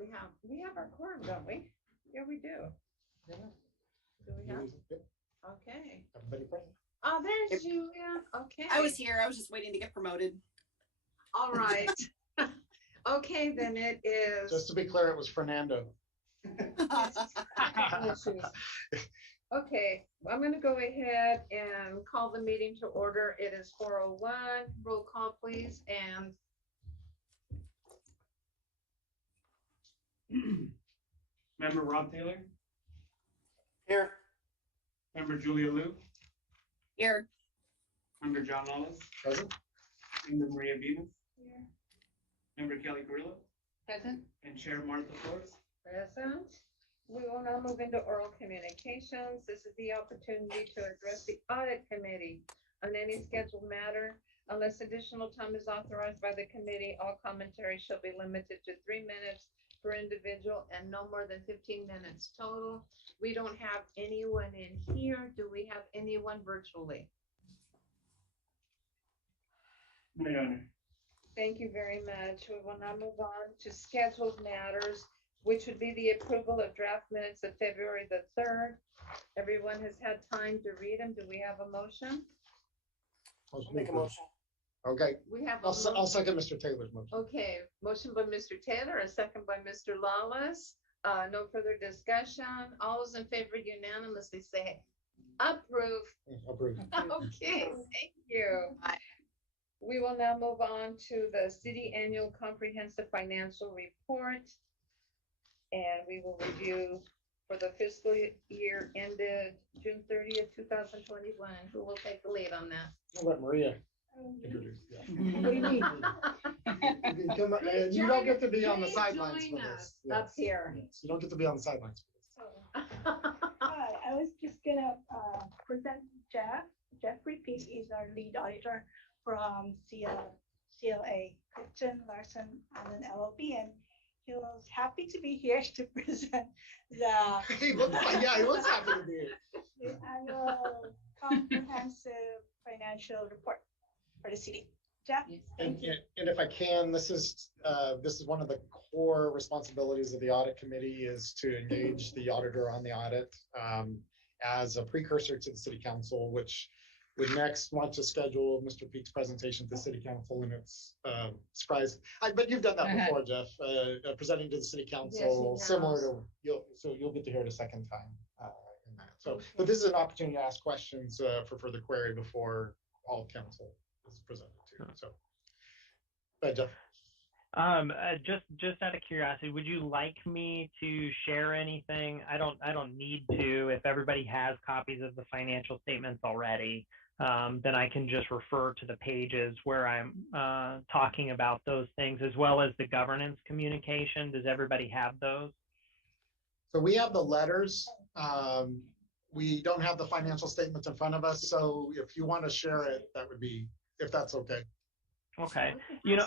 we have our quorum, don't we? Yeah, we do. Yeah. Do we have? Yep. Okay. Everybody present? Oh, there's Julia. Okay. I was here. I was just waiting to get promoted. All right. Okay, then it is. Just to be clear, it was Fernando. Okay, I'm going to go ahead and call the meeting to order. It is 4:01. Roll call, please. And Member Rob Taylor, Here. Member Julia Liu, Here. Member John Lawless, Present. Member Maria Venus, here. Member Kelly Carrillo, Present. and Chair Martha Flores. Present. We will now move into oral communications. This is the opportunity to address the audit committee on any scheduled matter. Unless additional time is authorized by the committee, all commentary shall be limited to 3 minutes per individual and no more than 15 minutes total. We don't have anyone in here. Do we have anyone virtually? No, Your Honor. Thank you very much. We will now move on to scheduled matters, which would be the approval of draft minutes of February the 3rd. Everyone has had time to read them. Do we have a motion? Make a motion. Okay, We have. I'll second Mr. Taylor's motion. Okay, motion by Mr. Taylor, a second by Mr. Lawless. No further discussion. All those in favor unanimously say approve. Approved. Okay, thank you. Aye. We will now move on to the city annual comprehensive financial report. And we will review for the fiscal year ended June 30th, 2021. Who will take the lead on that? I'll let Maria introduce. Yeah. What do you mean? You can come up- and you don't get to be on the sidelines for this. Up Yes. here. Yes, you don't get to be on the sidelines for this. Hi, I was just gonna present Jeff. Jeffrey Peak is our lead auditor from CLA, Christian Larson Allen LLP, and he was happy to be here to present the He looks like, yeah, he looks happy to be here. the annual comprehensive financial report for the city. Jeff, thank you. And if I can, this is one of the core responsibilities of the audit committee is to engage the auditor on the audit as a precursor to the city council, which would next want to schedule Mr. Peak's presentation to the city council, and it's surprise. But you've done that before, Jeff, presenting to the city council, Yes, he similar has. to you'll get to hear it a second time in that. So, but this is an opportunity to ask questions for further query before all council is presented to. So, go ahead, Jeff. Just out of curiosity, would you like me to share anything? I don't need to. If everybody has copies of the financial statements already, then I can just refer to the pages where I'm talking about those things, as well as the governance communication. Does everybody have those? So we have the letters. We don't have the financial statements in front of us. So if you want to share it, that would be, if that's okay. Okay. You know,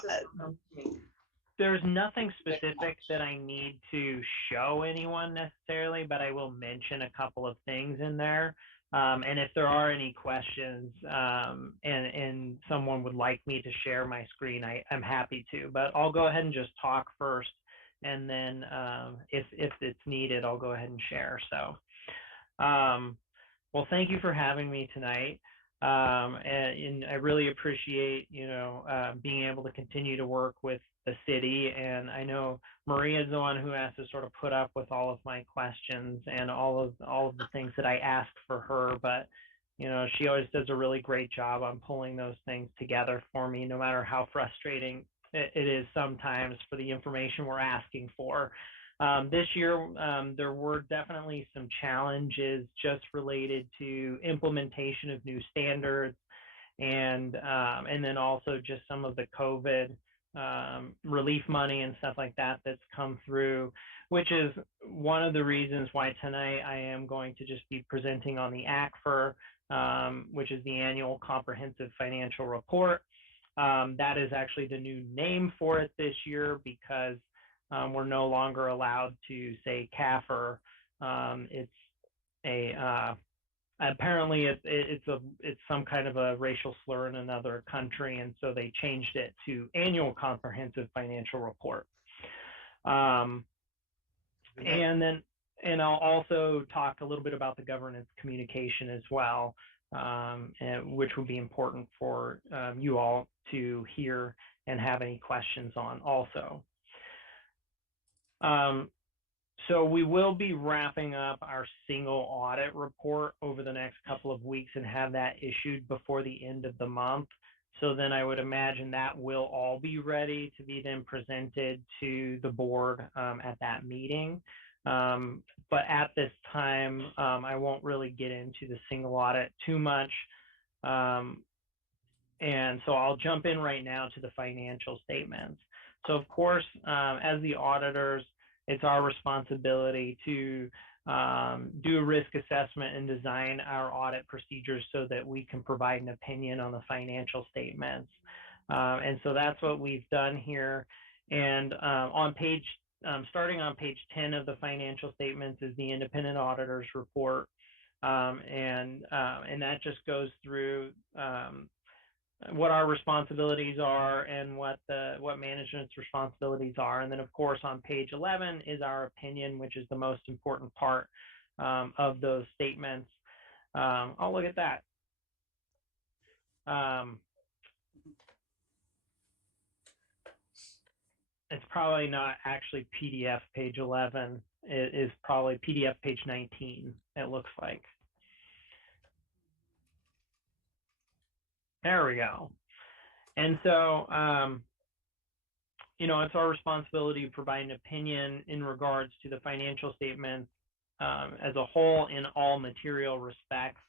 there's nothing specific that I need to show anyone necessarily, but I will mention a couple of things in there. And if there are any questions and someone would like me to share my screen, I'm happy to, but I'll go ahead and just talk first. And then if it's needed, I'll go ahead and share. So, well, thank you for having me tonight. And I really appreciate, being able to continue to work with the city. And I know Maria is the one who has to sort of put up with all of my questions and all of the things that I ask for her. But, she always does a really great job on pulling those things together for me, no matter how frustrating it is sometimes for the information we're asking for. This year, there were definitely some challenges just related to implementation of new standards, and then also just some of the COVID relief money and stuff like that that's come through, which is one of the reasons why tonight I am going to just be presenting on the ACFR, which is the Annual Comprehensive Financial Report. That is actually the new name for it this year because we're no longer allowed to say CAFR. It's apparently it's some kind of a racial slur in another country, and so they changed it to Annual Comprehensive Financial Report. And I'll also talk a little bit about the governance communication as well, which would be important for you all to hear and have any questions on also. So we will be wrapping up our single audit report over the next couple of weeks and have that issued before the end of the month. So then I would imagine that will all be ready to be then presented to the board at that meeting. But at this time, I won't really get into the single audit too much. And so I'll jump in right now to the financial statements. So of course, as the auditors, it's our responsibility to do a risk assessment and design our audit procedures so that we can provide an opinion on the financial statements. And so that's what we've done here. And starting on page 10 of the financial statements is the independent auditor's report. And that just goes through what our responsibilities are and what management's responsibilities are. And then of course on page 11 is our opinion, which is the most important part of those statements. I'll look at that. It's probably not actually PDF page 11. It is probably PDF page 19, it looks like. There we go. And so, it's our responsibility to provide an opinion in regards to the financial statements as a whole in all material respects.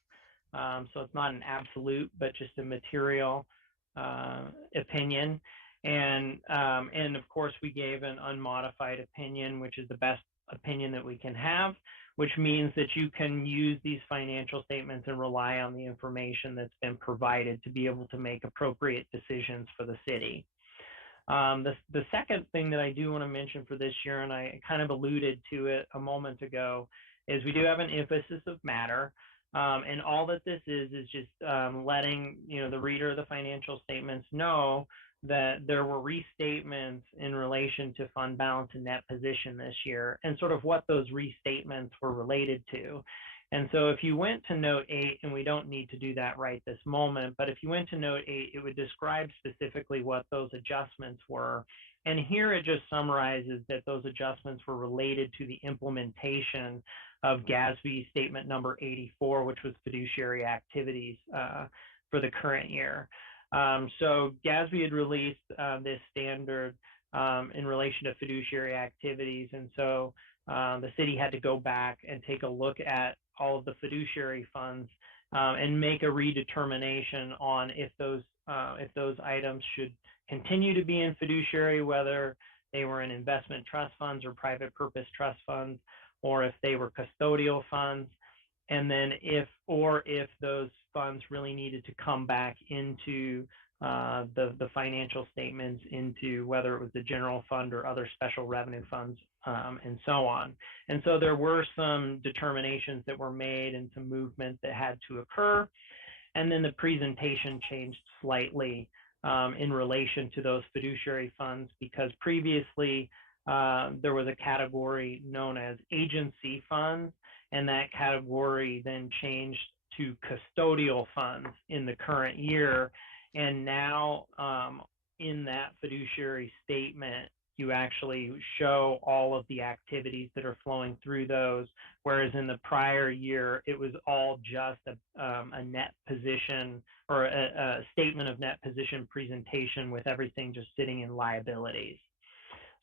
So it's not an absolute, but just a material opinion. And of course, we gave an unmodified opinion, which is the best opinion that we can have, which means that you can use these financial statements and rely on the information that's been provided to be able to make appropriate decisions for the city. The second thing that I do want to mention for this year, and I kind of alluded to it a moment ago, is we do have an emphasis of matter. And all that this is just letting the reader of the financial statements know that there were restatements in relation to fund balance and net position this year, and sort of what those restatements were related to. And so if you went to note 8, and we don't need to do that right this moment, but if you went to note 8, it would describe specifically what those adjustments were. And here it just summarizes that those adjustments were related to the implementation of GASB statement number 84, which was fiduciary activities for the current year. So GASB had released this standard in relation to fiduciary activities. And so the city had to go back and take a look at all of the fiduciary funds and make a redetermination on if those items should continue to be in fiduciary, whether they were in investment trust funds or private purpose trust funds, or if they were custodial funds. And then if those funds really needed to come back into the financial statements, into whether it was the general fund or other special revenue funds, and so on. And so there were some determinations that were made and some movement that had to occur. And then the presentation changed slightly in relation to those fiduciary funds, because previously there was a category known as agency funds, and that category then changed to custodial funds in the current year. And now in that fiduciary statement, you actually show all of the activities that are flowing through those, whereas in the prior year, it was all just a net position or a statement of net position presentation with everything just sitting in liabilities.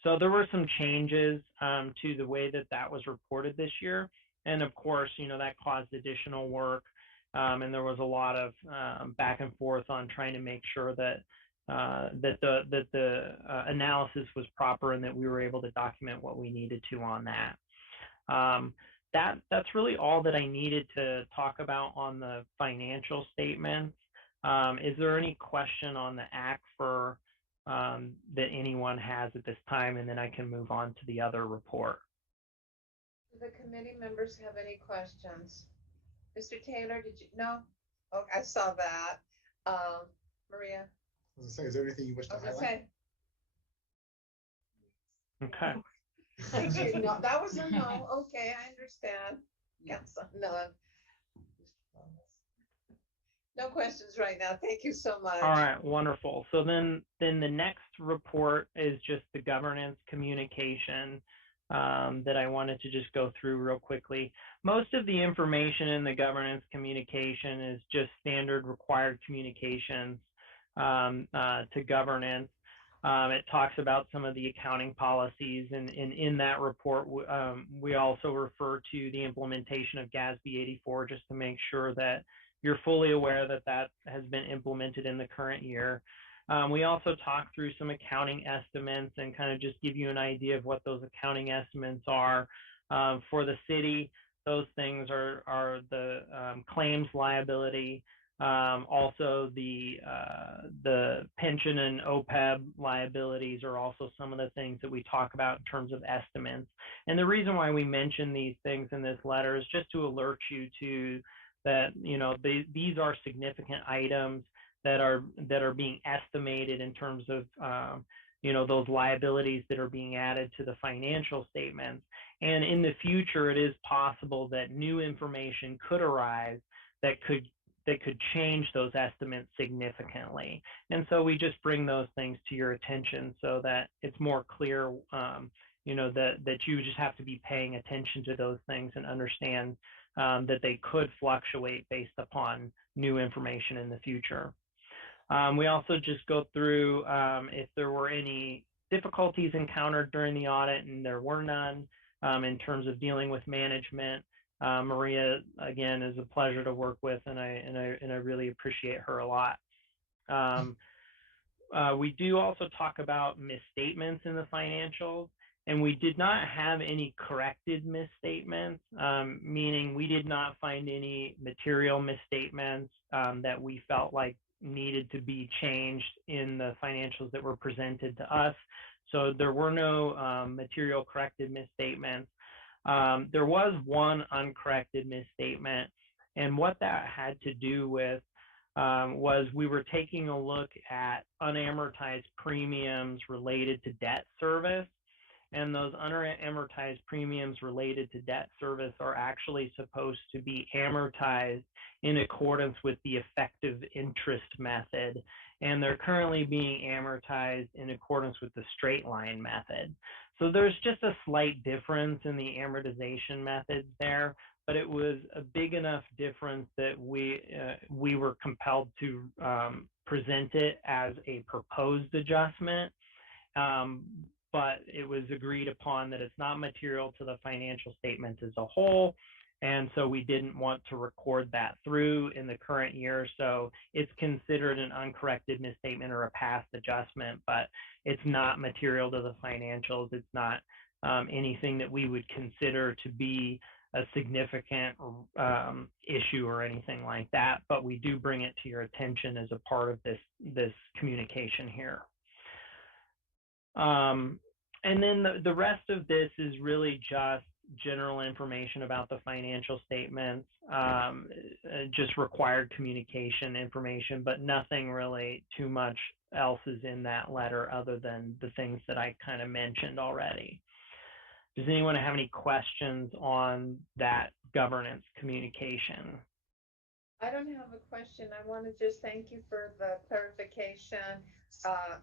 So there were some changes to the way that was reported this year. And of course, that caused additional work. And there was a lot of back and forth on trying to make sure that the analysis was proper and that we were able to document what we needed to on that. That's really all that I needed to talk about on the financial statements. Is there any question on the ACFR that anyone has at this time? And then I can move on to the other report. Do the committee members have any questions? Mr. Taylor, did you? No? Oh, I saw that. Maria? I was gonna say, is there anything you wish to highlight? Say. Okay. Thank you. No, that was a no. Okay, I understand. Council, none. No questions right now. Thank you so much. All right, wonderful. So then the next report is just the governance communication that I wanted to just go through real quickly. Most of the information in the governance communication is just standard required communications to governance. It talks about some of the accounting policies, and in that report, we also refer to the implementation of GASB 84 just to make sure that you're fully aware that that has been implemented in the current year. We also talk through some accounting estimates and kind of just give you an idea of what those accounting estimates are for the city. Those things are the claims liability, also the pension and OPEB liabilities are also some of the things that we talk about in terms of estimates. And the reason why we mention these things in this letter is just to alert you to that, you know, these are significant items that are being estimated in terms of you know, those liabilities that are being added to the financial statements. And in the future, it is possible that new information could arise that could change those estimates significantly. And so we just bring those things to your attention so that it's more clear, you know, that you just have to be paying attention to those things and understand that they could fluctuate based upon new information in the future. We also just go through if there were any difficulties encountered during the audit, and there were none in terms of dealing with management. Maria, again, is a pleasure to work with, and I really appreciate her a lot. We do also talk about misstatements in the financials, and we did not have any corrected misstatements, meaning we did not find any material misstatements that we felt like needed to be changed in the financials that were presented to us. So there were no material corrected misstatements. There was one uncorrected misstatement, and what that had to do with was we were taking a look at unamortized premiums related to debt service, and those unamortized premiums related to debt service are actually supposed to be amortized in accordance with the effective interest method, and they're currently being amortized in accordance with the straight line method. So there's just a slight difference in the amortization methods there, but it was a big enough difference that we were compelled to present it as a proposed adjustment. But it was agreed upon that it's not material to the financial statements as a whole. And so we didn't want to record that through in the current year. So it's considered an uncorrected misstatement or a past adjustment, but it's not material to the financials. It's not anything that we would consider to be a significant issue or anything like that. But we do bring it to your attention as a part of this communication here. And then the rest of this is really just general information about the financial statements, just required communication information, but nothing really too much else is in that letter other than the things that I kind of mentioned already. Does anyone have any questions on that governance communication? I don't have a question. I want to just thank you for the clarification,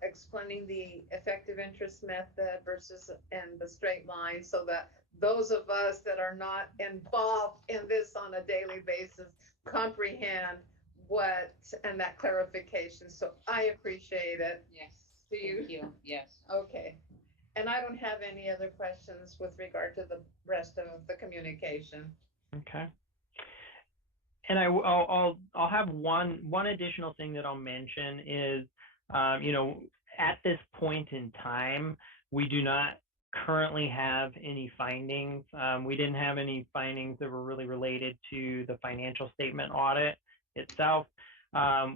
explaining the effective interest method versus and the straight line, so that those of us that are not involved in this on a daily basis comprehend what, and that clarification. So I appreciate it. Yes. Do you? Thank you. Yes. Okay. And I don't have any other questions with regard to the rest of the communication. Okay. And I'll have one additional thing that I'll mention is, you know, at this point in time, we do not currently have any findings. We didn't have any findings that were really related to the financial statement audit itself.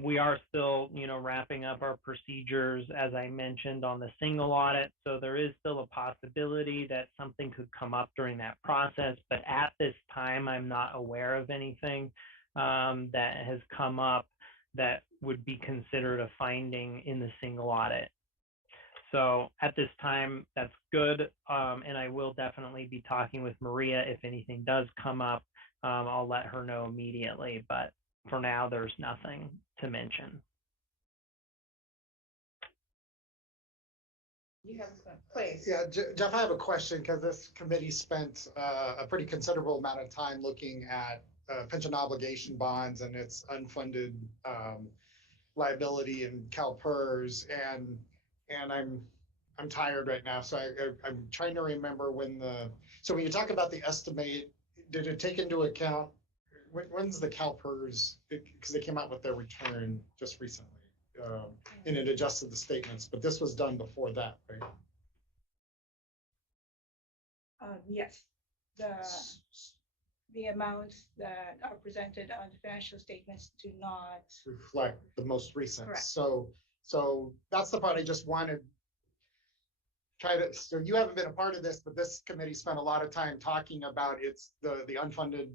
We are still, you know, wrapping up our procedures, as I mentioned, on the single audit. So there is still a possibility that something could come up during that process. But at this time, I'm not aware of anything that has come up that would be considered a finding in the single audit. So at this time, that's good. And I will definitely be talking with Maria. If anything does come up, I'll let her know immediately. But for now, there's nothing to mention. You have some, please. Yeah, Jeff, I have a question because this committee spent a pretty considerable amount of time looking at pension obligation bonds and its unfunded liability and CalPERS, and I'm tired right now, so I'm trying to remember so when you talk about the estimate, did it take into account when's the CalPERS, because they came out with their return just recently, and it adjusted the statements, but this was done before that, right? Yes, the amounts that are presented on the financial statements do not. Reflect the most recent. Correct. So that's the part I just wanted. So you haven't been a part of this, but this committee spent a lot of time talking about the unfunded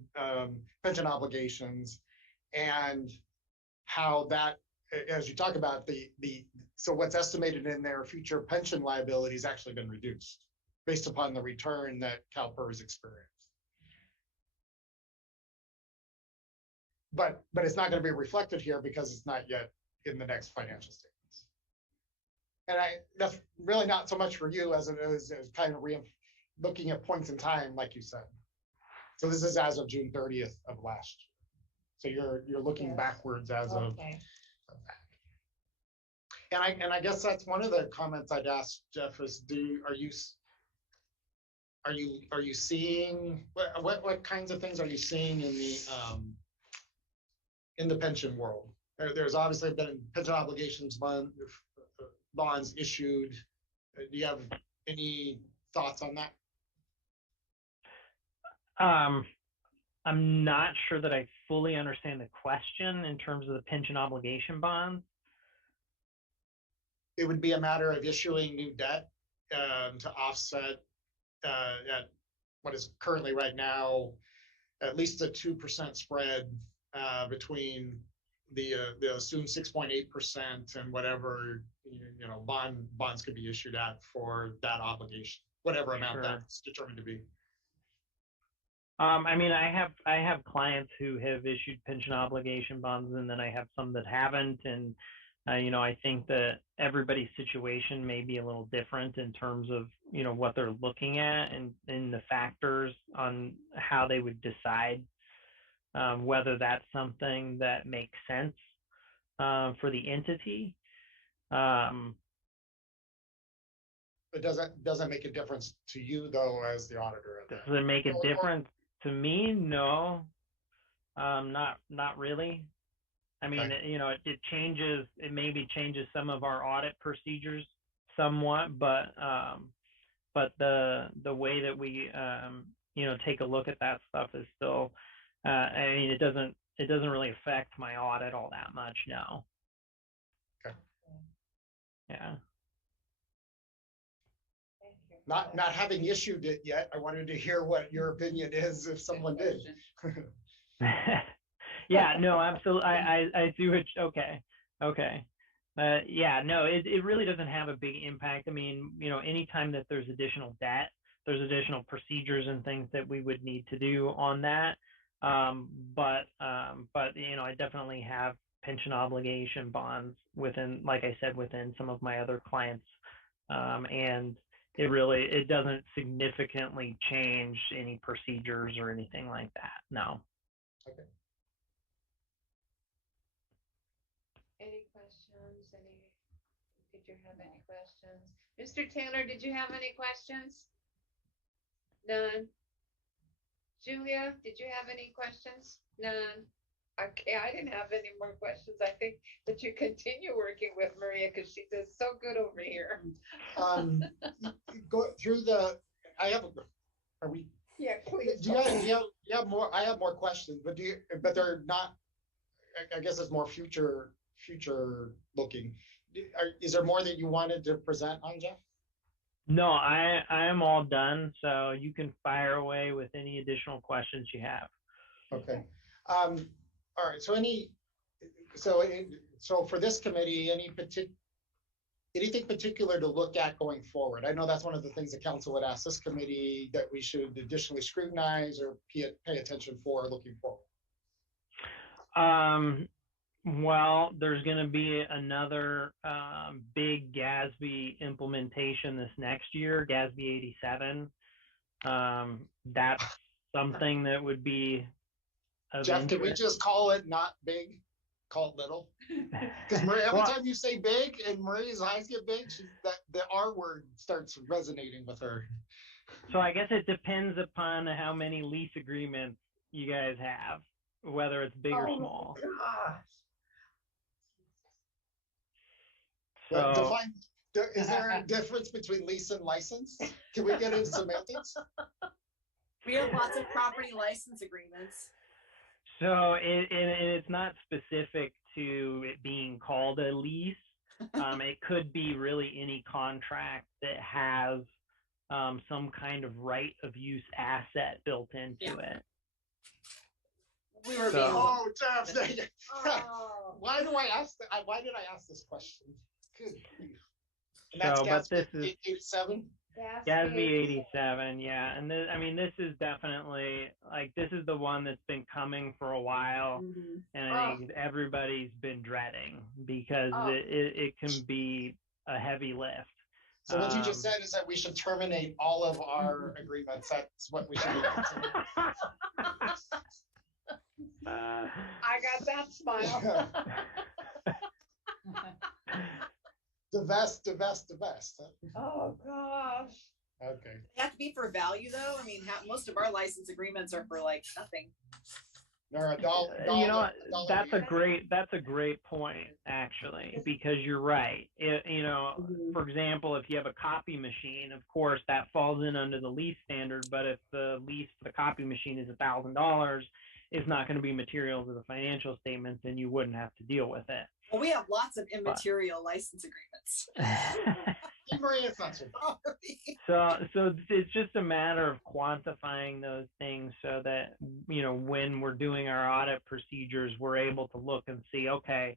pension obligations and how that, as you talk about so what's estimated in their future pension liability has actually been reduced based upon the return that CalPERS experienced. But it's not going to be reflected here because it's not yet in the next financial statements. And that's really not so much for you as it is as kind of looking at points in time, like you said. So this is as of June 30th of last year. So you're looking backwards as of that. And I guess that's one of the comments I'd ask Jeff is, are you seeing what kinds of things are you seeing in the pension world? There's obviously been pension obligations bonds issued. Do you have any thoughts on that? I'm not sure that I fully understand the question in terms of the pension obligation bonds. It would be a matter of issuing new debt to offset at what is currently right now at least a 2% spread between the assumed 6.8% and whatever bonds could be issued at for that obligation, whatever amount that's determined to be. I mean, I have clients who have issued pension obligation bonds, and then I have some that haven't, and I think that everybody's situation may be a little different in terms of what they're looking at and the factors on how they would decide whether that's something that makes sense for the entity. It doesn't make a difference to you though, as the auditor. Does it make a difference to me? No, not really. I mean, okay. It changes. It maybe changes some of our audit procedures somewhat, but the way that we take a look at that stuff is still. I mean, it doesn't really affect my audit all that much now. Okay. Yeah. Not having issued it yet, I wanted to hear what your opinion is if someone did. Yeah, no, absolutely. I do it. Okay. Yeah, no, it really doesn't have a big impact. I mean, anytime that there's additional debt, there's additional procedures and things that we would need to do on that. But I definitely have pension obligation bonds within, like I said, within some of my other clients, and it doesn't significantly change any procedures or anything like that. No. Okay. Any questions? Did you have any questions? Mr. Tanner, did you have any questions? None. Julia, did you have any questions? None. Okay, I didn't have any more questions. I think that you continue working with Maria because she does so good over here. Go through are we? Yeah, please. Do you have more? I have more questions, but they're not. I guess it's more future looking. Is there more that you wanted to present on, Jeff? No, I am all done. So you can fire away with any additional questions you have. Okay. All right. So for this committee, anything particular to look at going forward? I know that's one of the things the council would ask this committee that we should additionally scrutinize or pay attention for looking forward. Well, there's going to be another big GASB implementation this next year, GASB 87. That's something that would be of Jeff, can we interest. just call it not big, call it little? Because Marie, every time you say big and Marie's eyes get big, the R word starts resonating with her. So I guess it depends upon how many lease agreements you guys have, whether it's big or small. Gosh. So Define, is there a difference between lease and license? Can we get into semantics? We have lots of property license agreements. So it's not specific to it being called a lease. It could be really any contract that has some kind of right of use asset built into it. We were So- being Oh, Jeff, dang it. Oh. Why did I ask this question? Good grief. And So, but this is 87? GASB 87, yeah. And this is definitely, like, this is the one that's been coming for a while, Mhm. and I think everybody's been dreading because it can be a heavy lift. So what you just said is that we should terminate all of our agreements. That's what we should do. I got that smile. Divest. Oh, gosh. Okay. They have to be for value, though. I mean, most of our license agreements are for like nothing. Or a dollar. You know what? That's a great point, actually, because you're right. For example, if you have a copy machine, of course that falls in under the lease standard. But if the lease for the copy machine is $1,000, it's not going to be material to the financial statements, and you wouldn't have to deal with it. Well, we have lots of immaterial license agreements. Maria, it's not so bad. So it's just a matter of quantifying those things so that, when we're doing our audit procedures, we're able to look and see, okay,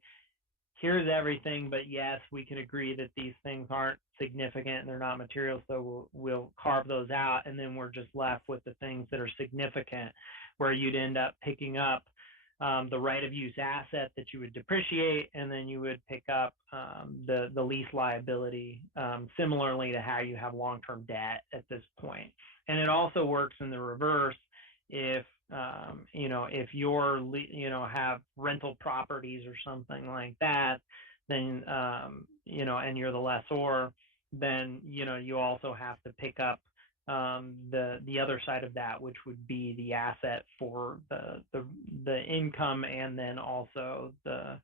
here's everything, but yes, we can agree that these things aren't significant and they're not material, so we'll carve those out, and then we're just left with the things that are significant, where you'd end up picking up the right of use asset that you would depreciate, and then you would pick up the lease liability, similarly to how you have long-term debt at this point. And it also works in the reverse. If if you're have rental properties or something like that, then and you're the lessor, then you also have to pick up the other side of that, which would be the asset for the income, and then also the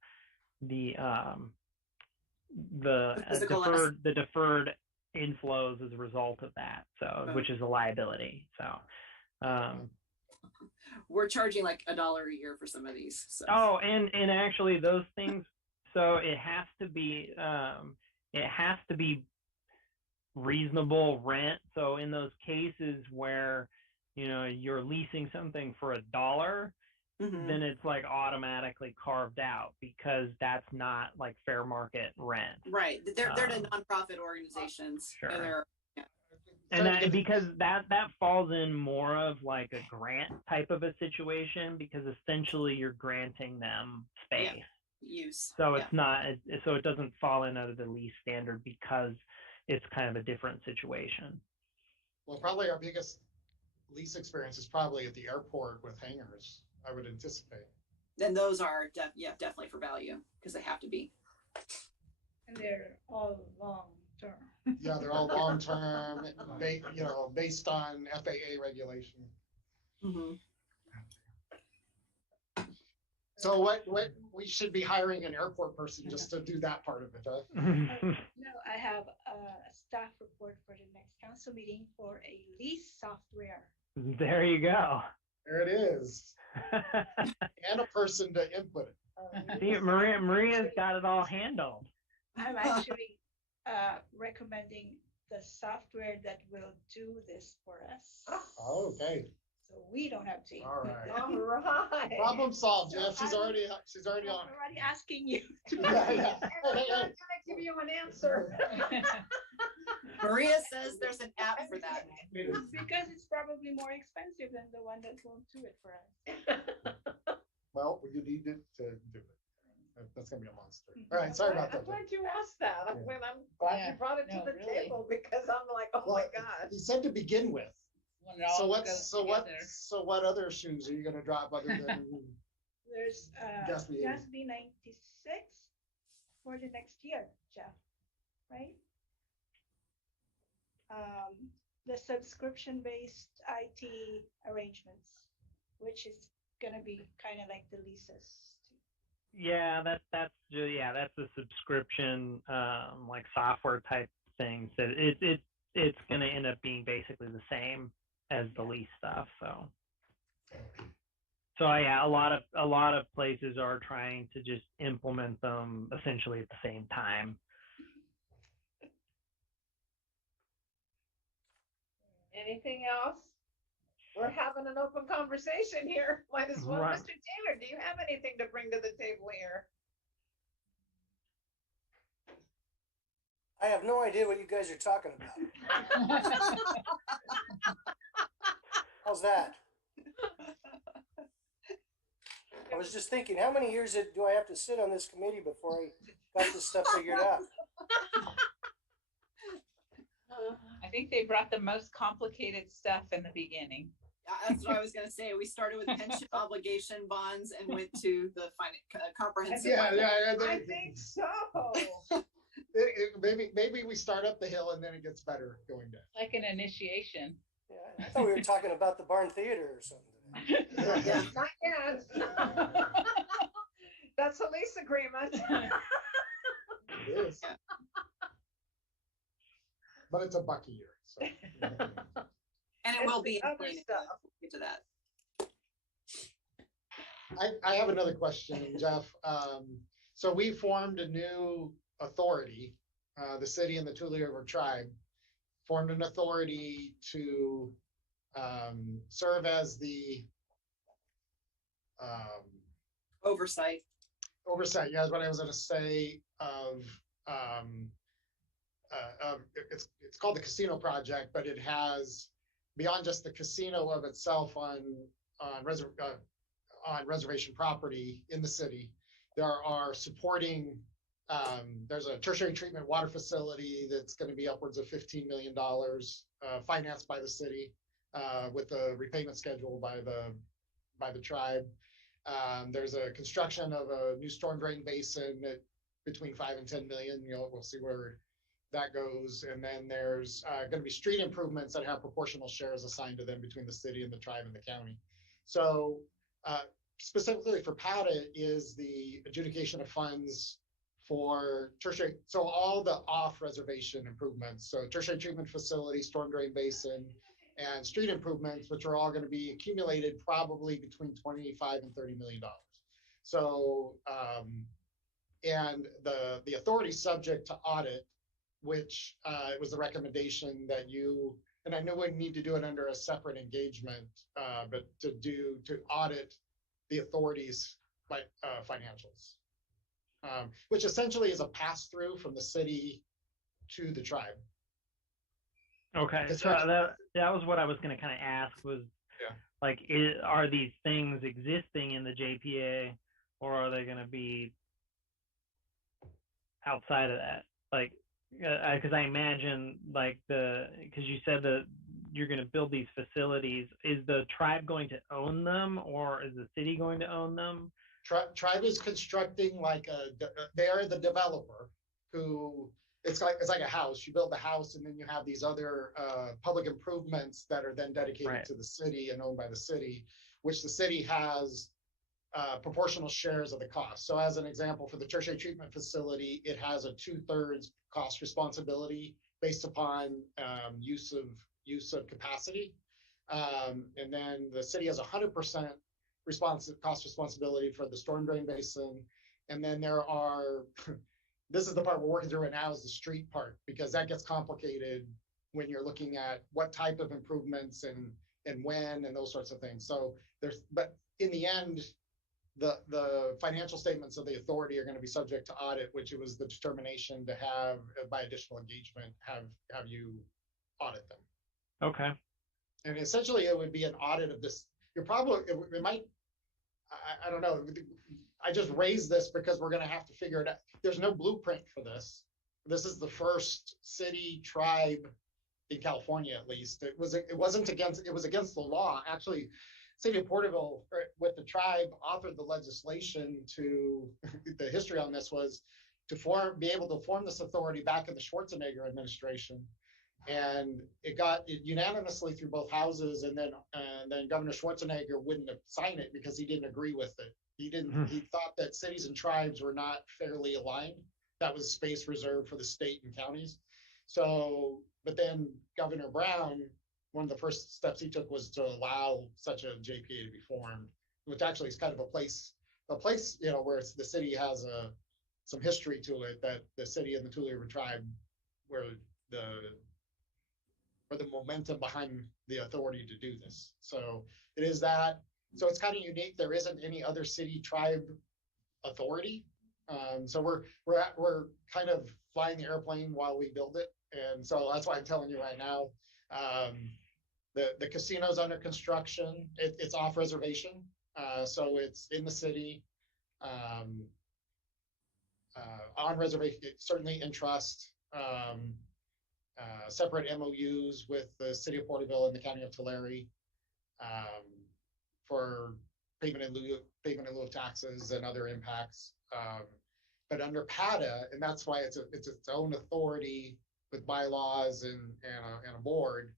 deferred inflows as a result of that. So, which is a liability. So, we're charging like $1 a year for some of these. So. Oh, and actually those things. So it has to be reasonable rent. So in those cases where you're leasing something for $1, then it's like automatically carved out, because that's not like fair market rent. Right. They're to nonprofit organizations. Sure. And because that falls in more of like a grant type of a situation, because essentially you're granting them space. Use. So it's not, so it doesn't fall in under the lease standard, because it's kind of a different situation. Well, probably our biggest lease experience is probably at the airport with hangars, I would anticipate. And those are definitely for value, because they have to be. And they're all long term. Yeah, they're all long-term, based on FAA regulation. Mm-hmm. So what we should be hiring an airport person just to do that part of it, huh? No, I have a staff report for the next council meeting for a lease software. There you go. There it is. And a person to input it. See, Maria's got it all handled. I'm actually recommending the software that will do this for us. Oh, okay. So we don't have team. All right. All right. Problem solved, So Jeff. She's I'm- already I'm on. already asking you. to- Yeah, yeah. And I'm not gonna give you an answer. Maria says there's an app for that. Because it's probably more expensive than the one that won't do it for us. Well, you need to do it. That's gonna be a monster. All right, sorry about I'm that. glad you asked that. Yeah. When I'm glad Yeah, you brought it to no, the really. table because I'm like, oh my Well, God. He said to begin with. When it all goes together. So what other shoes are you gonna drop other than? There's Gatsby 80. Gatsby 96 for the next year, Jeff, right? The subscription-based IT arrangements, which is gonna be kind of like the leases. Yeah, that's the subscription like software type things that it's going to end up being basically the same as the lease stuff. So yeah, a lot of places are trying to just implement them essentially at the same time. Anything else? We're having an open conversation here. Might as well. Right. Mr. Taylor, do you have anything to bring to the table here? I have no idea what you guys are talking about. How's that? I was just thinking, how many years do I have to sit on this committee before I got this stuff figured out? I think they brought the most complicated stuff in the beginning. That's what I was gonna say. We started with pension obligation bonds and went to the comprehensive. Yeah, finance. yeah. I think so. Maybe we start up the hill and then it gets better going down. Like an initiation. Yeah, I thought we were talking about the Barn Theater or something. Yeah, not yet. That's a lease agreement. It is. Yeah. But it's $1 a year, so. And it will be in Other planning. stuff. We'll get to that. I have another question, Jeff. So we formed a new authority, the city and the Tule River Tribe formed an authority to serve as the Oversight. oversight. Yeah, is what I was going to say. It's called the Casino Project, but it has beyond just the casino of itself on reservation property in the city. There are supporting. There's a tertiary treatment water facility that's going to be upwards of $15 million, financed by the city, with a repayment schedule by the tribe. There's a construction of a new storm drain basin at between 5 and 10 million. We'll see where that goes. And then there's going to be street improvements that have proportional shares assigned to them between the city and the tribe and the county. So specifically for PATA is the adjudication of funds for tertiary, so all the off-reservation improvements, so tertiary treatment facility, storm drain basin, and street improvements, which are all going to be accumulated probably between 25 and $30 million. So, and the authority is subject to audit, which it was the recommendation that you, and I know we need to do it under a separate engagement, but to audit the authority's financials. Which essentially is a pass-through from the city to the tribe. Okay, That's so right. that was what I was going to kind of ask was, Yeah. like, are these things existing in the JPA, or are they going to be outside of that? Like, because I imagine, like, because you said that you're going to build these facilities, is the tribe going to own them, or is the city going to own them? Tribe is constructing they are the developer who, it's like a house. You build the house and then you have these other public improvements that are then dedicated Right. to the city and owned by the city, which the city has proportional shares of the cost. So as an example, for the tertiary treatment facility, it has a 2/3 cost responsibility based upon use of capacity. And then the city has 100% cost responsibility for the storm drain basin. And then there are, this is the part we're working through right now, is the street part, because that gets complicated when you're looking at what type of improvements and and when and those sorts of things. So but in the end, the financial statements of the authority are going to be subject to audit, which it was the determination to have by additional engagement, have you audit them. Okay. And essentially it would be an audit of this. You're probably, it might, I don't know. I just raised this because we're going to have to figure it out. There's no blueprint for this. This is the first city tribe in California, at least. It was against the law. Actually, City of Porterville with the tribe authored the legislation to, the history on this was to be able to form this authority back in the Schwarzenegger administration. And it got unanimously through both houses, and then Governor Schwarzenegger wouldn't sign it because he didn't agree with it. He thought that cities and tribes were not fairly aligned. That was space reserved for the state and counties. So, but then Governor Brown, one of the first steps he took was to allow such a JPA to be formed, which actually is kind of a place, where the city has some history to it, that the city and the Tule River tribe were the momentum behind the authority to do this. So it is that. So it's kind of unique. There isn't any other city tribe authority. So we're kind of flying the airplane while we build it. And so that's why I'm telling you right now, the casino's under construction. It's off reservation. So it's in the city, on reservation, certainly in trust. Separate MOUs with the city of Porterville and the county of Tulare for payment in lieu of taxes and other impacts. But under PATA, and that's why it's its own authority with bylaws and a board,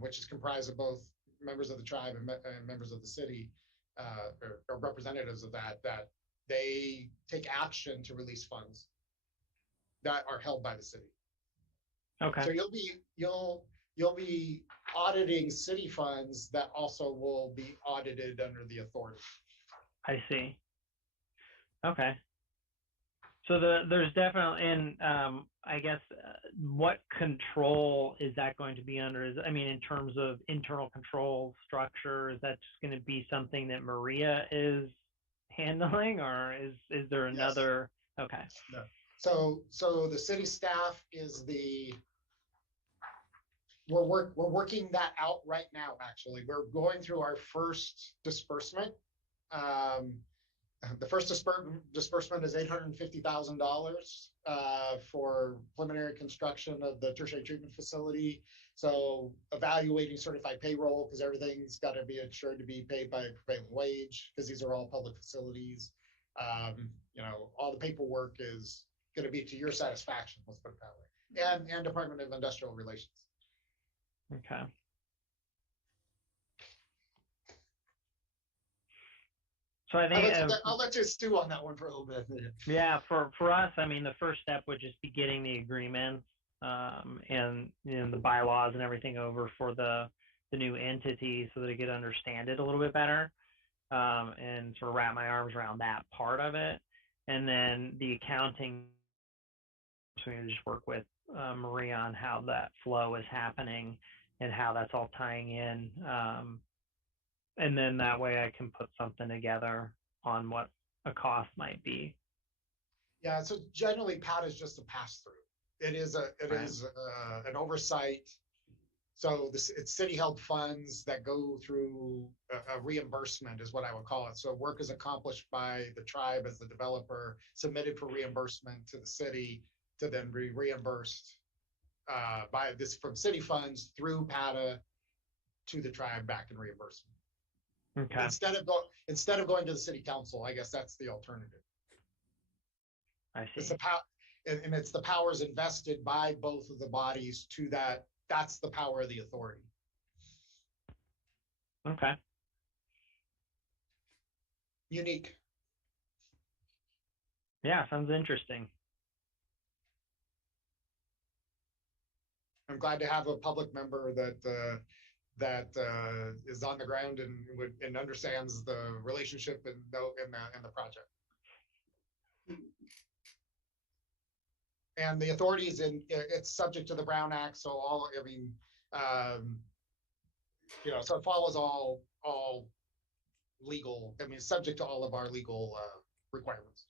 which is comprised of both members of the tribe and members of the city, or representatives of that they take action to release funds that are held by the city. Okay. So you'll be auditing city funds that also will be audited under the authority. I see. Okay. So there's definitely, and I guess what control is that going to be under? In terms of internal control structure, is that just going to be something that Maria is handling, or is there another? Yes. Okay. No. So the city staff is we're working that out right now. Actually, we're going through our first disbursement. The first disbursement is $850,000 for preliminary construction of the tertiary treatment facility. So evaluating certified payroll, because everything's got to be ensured to be paid by prevailing wage, because these are all public facilities. All the paperwork is going to be to your satisfaction, let's put it that way, and Department of Industrial Relations. Okay. So I think I'll let you stew on that one for a little bit. Yeah, for us, the first step would just be getting the agreements and the bylaws and everything over for the new entity, so that I could understand it a little bit better, and sort of wrap my arms around that part of it. And then the accounting, so we just work with Maria on how that flow is happening and how that's all tying in. And then that way I can put something together on what a cost might be. Yeah, so generally PAT is just a pass through. It is an oversight. So it's city held funds that go through a reimbursement is what I would call it. So work is accomplished by the tribe as the developer, submitted for reimbursement to the city to then be reimbursed from city funds through PATA to the tribe back in reimbursement. Okay. Instead of going to the city council, I guess that's the alternative. I see. It's the powers invested by both of the bodies to that. That's the power of the authority. Okay. Unique. Yeah, sounds interesting. I'm glad to have a public member that is on the ground and understands the relationship and the project. And the authorities it's subject to the Brown Act. So You know, so it follows all legal, I mean, subject to all of our legal requirements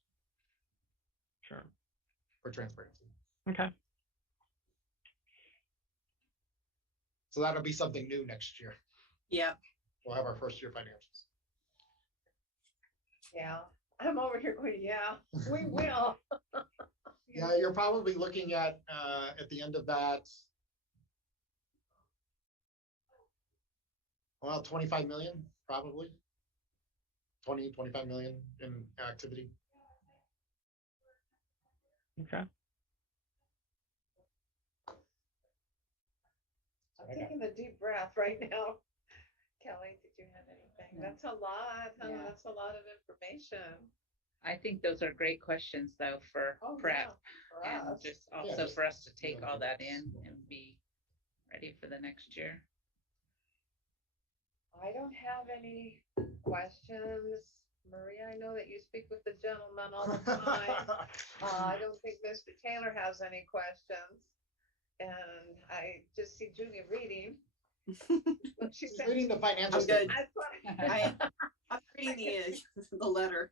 Sure. for transparency. Okay. So that'll be something new next year. Yeah, We'll have our first year financials. Yeah, I'm over here going, yeah, we will. Yeah, you're probably looking at the end of that, well, 25 million, probably. 25 million in activity. Okay. I'm taking a deep breath right now. Kelly, did you have anything? No. That's a lot, huh? Yeah. That's a lot of information. I think those are great questions though for Oh, prep yeah, for and us. just also just- for us to take yeah, all that in and be ready for the next year. I don't have any questions. Maria, I know that you speak with the gentleman all the time. I don't think Mr. Taylor has any questions. And I just see Julia reading. What she She's said. reading the financial I'm good. statement. That's what I'm reading the letter.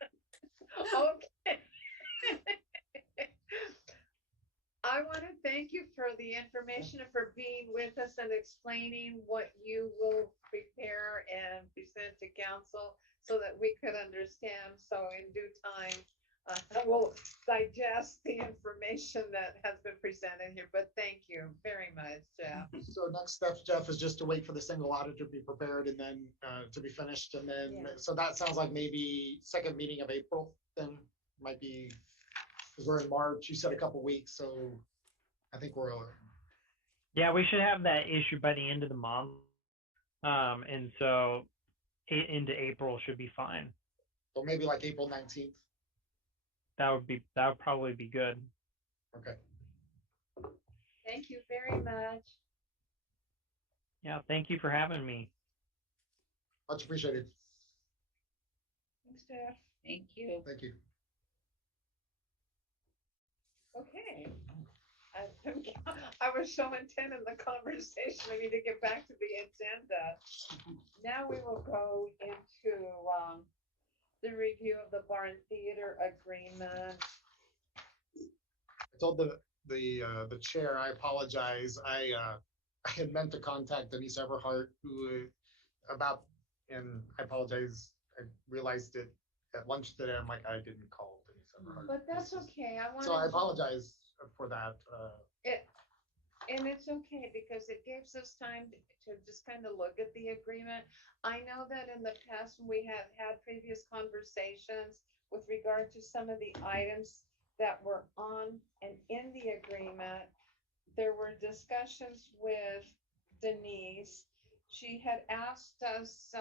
Okay. I want to thank you for the information and for being with us and explaining what you will prepare and present to council so that we could understand. So in due time, we'll digest the information that has been presented here. But thank you very much, Jeff. So next step, Jeff, is just to wait for the single audit to be prepared and then to be finished. And then, Yeah. so that sounds like maybe second meeting of April, then might be, because we're in March, you said a couple weeks, so I think we're, Yeah, we should have that issued by the end of the month. And so into April should be fine. so maybe like April 19th. That would probably be good. Okay. Thank you very much. Yeah, thank you for having me. Much appreciated. Thanks, Jeff. Thank you. Thank you. Okay. I was so intent in the conversation, I need to get back to the agenda. Now we will go into the review of the barn theater agreement. I told the chair, I apologize. I had meant to contact Denise Everhart who about, and I apologize. I realized it at lunch today. I'm like, I didn't call Denise Everhart. But that's This is- okay, I wanted So I to- apologize for that. And it's okay because it gives us time to just kind of look at the agreement. I know that in the past, when we have had previous conversations with regard to some of the items that were on and in the agreement, there were discussions with Denise. She had asked us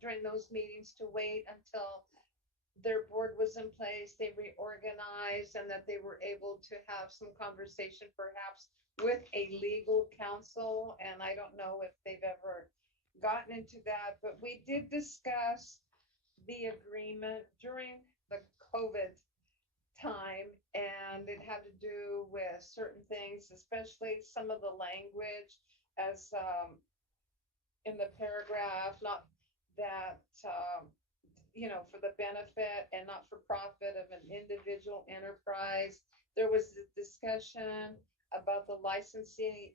during those meetings to wait until their board was in place, they reorganized, and that they were able to have some conversation perhaps with a legal counsel. And I don't know if they've ever gotten into that, but we did discuss the agreement during the COVID time, and it had to do with certain things, especially some of the language as in the paragraph, not that for the benefit and not for profit of an individual enterprise. There was a discussion about the licensee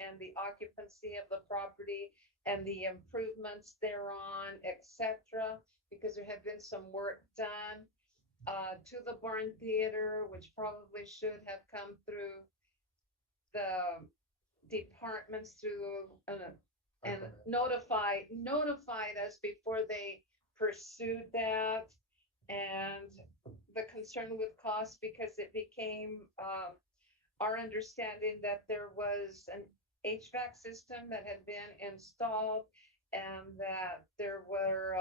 and the occupancy of the property and the improvements thereon, etc., because there had been some work done to the barn theater, which probably should have come through the departments through and notified us before they pursued that, and the concern with cost, because it became our understanding that there was an HVAC system that had been installed and that there were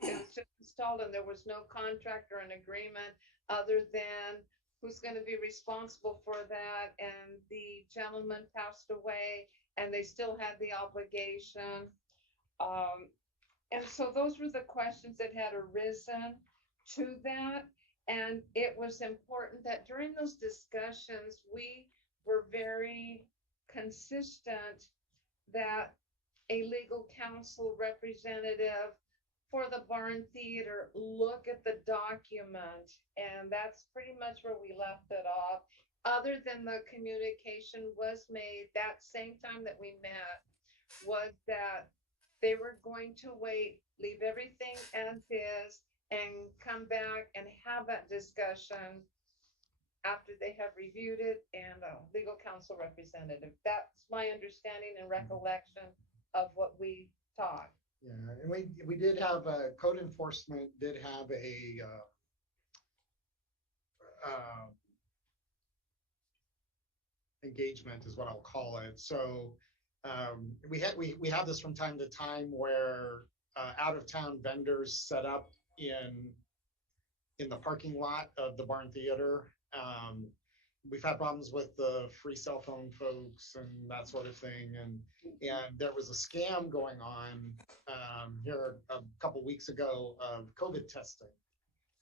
it was just installed and there was no contract or an agreement other than who's going to be responsible for that, and the gentleman passed away and they still had the obligation. And so those were the questions that had arisen to that. And it was important that during those discussions, we were very consistent that a legal counsel representative for the barn theater look at the document, and that's pretty much where we left it off. Other than the communication was made that same time that we met, was that they were going to wait, leave everything as is, and come back and have that discussion after they have reviewed it and legal counsel representative. That's my understanding and recollection of what we talked. Yeah, and we did have code enforcement did have a engagement is what I'll call it. So we have this from time to time where out of town vendors set up in the parking lot of the barn theater. We've had problems with the free cell phone folks and that sort of thing. And there was a scam going on here a couple weeks ago of COVID testing.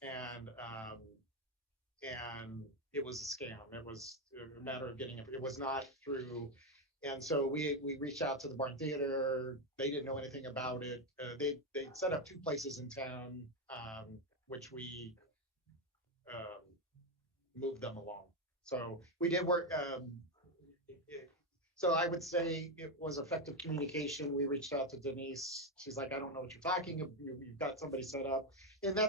And it was a scam. It was a matter of getting it was not through. And so we reached out to the barn theater. They didn't know anything about it. They set up 2 places in town, which we moved them along. So we did work. So I would say it was effective communication. We reached out to Denise. She's like, I don't know what you're talking about. You've got somebody set up, and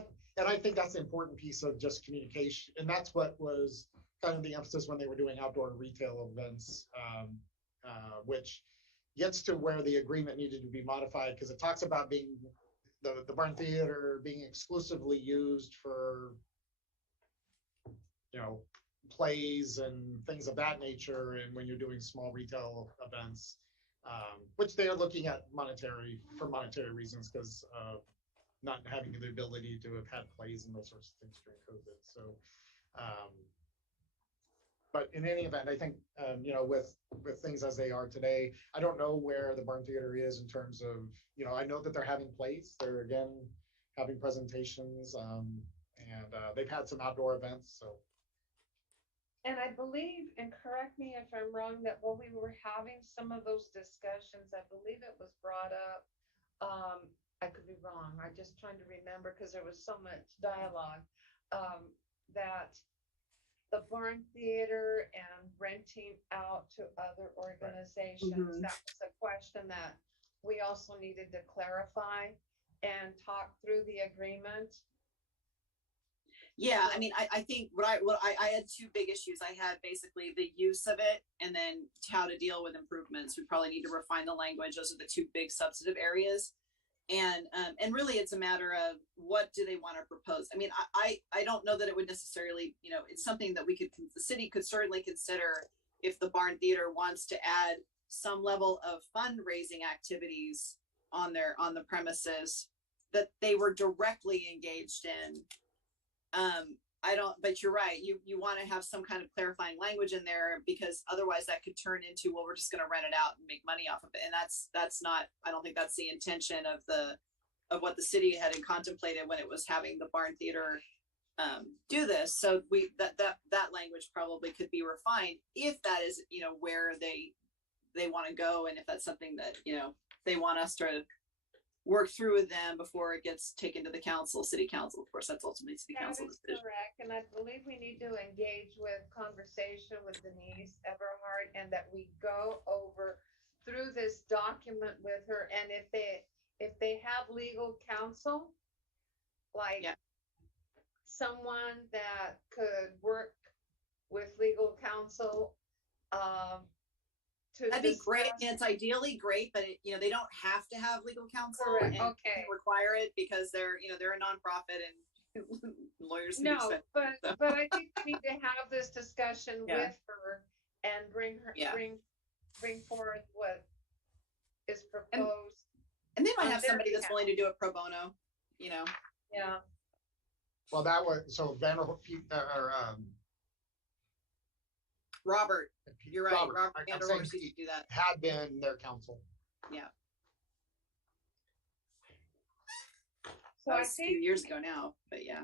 I think that's the important piece of just communication. And that's what was kind of the emphasis when they were doing outdoor retail events, which gets to where the agreement needed to be modified, because it talks about being the barn theater being exclusively used for, plays and things of that nature. And when you're doing small retail events, which they are looking at for monetary reasons, because not having the ability to have had plays and those sorts of things during COVID. So, but in any event, I think, with things as they are today, I don't know where the barn theater is in terms of, I know that they're having plays. They're again having presentations, and they've had some outdoor events. So. And I believe, and correct me if I'm wrong, that while we were having some of those discussions, I believe it was brought up, I could be wrong, I'm just trying to remember because there was so much dialogue, that the barn theater and renting out to other organizations, Mhm. that was a question that we also needed to clarify and talk through the agreement. Yeah, I mean, I think what I had 2 big issues. I had basically the use of it, and then how to deal with improvements. We probably need to refine the language. Those are the 2 big substantive areas. And really it's a matter of what do they want to propose. I mean, I don't know that it would necessarily, it's something that the city could certainly consider if the barn theater wants to add some level of fundraising activities on the premises that they were directly engaged in. But you're right. You want to have some kind of clarifying language in there, because otherwise that could turn into, well, we're just going to rent it out and make money off of it. And that's not, I don't think that's the intention of what the city had contemplated when it was having the barn theater, do this. So that language probably could be refined if that is, where they want to go. And if that's something that, they want us to work through with them before it gets taken to the council, city council. Of course, that's ultimately city council decision. Correct, and I believe we need to engage with conversation with Denise Everhart, and that we go over through this document with her. And if they have legal counsel, like someone that could work with legal counsel, that'd be great. And it's ideally great, but they don't have to have legal counsel. Correct. And Okay. require it because they're a nonprofit and lawyers. No, but I think we need to have this discussion with her and bring forth what is proposed. And they might have somebody that's willing to do it pro bono. Yeah. Well, that was so Robert, you're right. Robert I'm saying used to do that. Had been their counsel. Yeah. So that was a few years ago now, but yeah.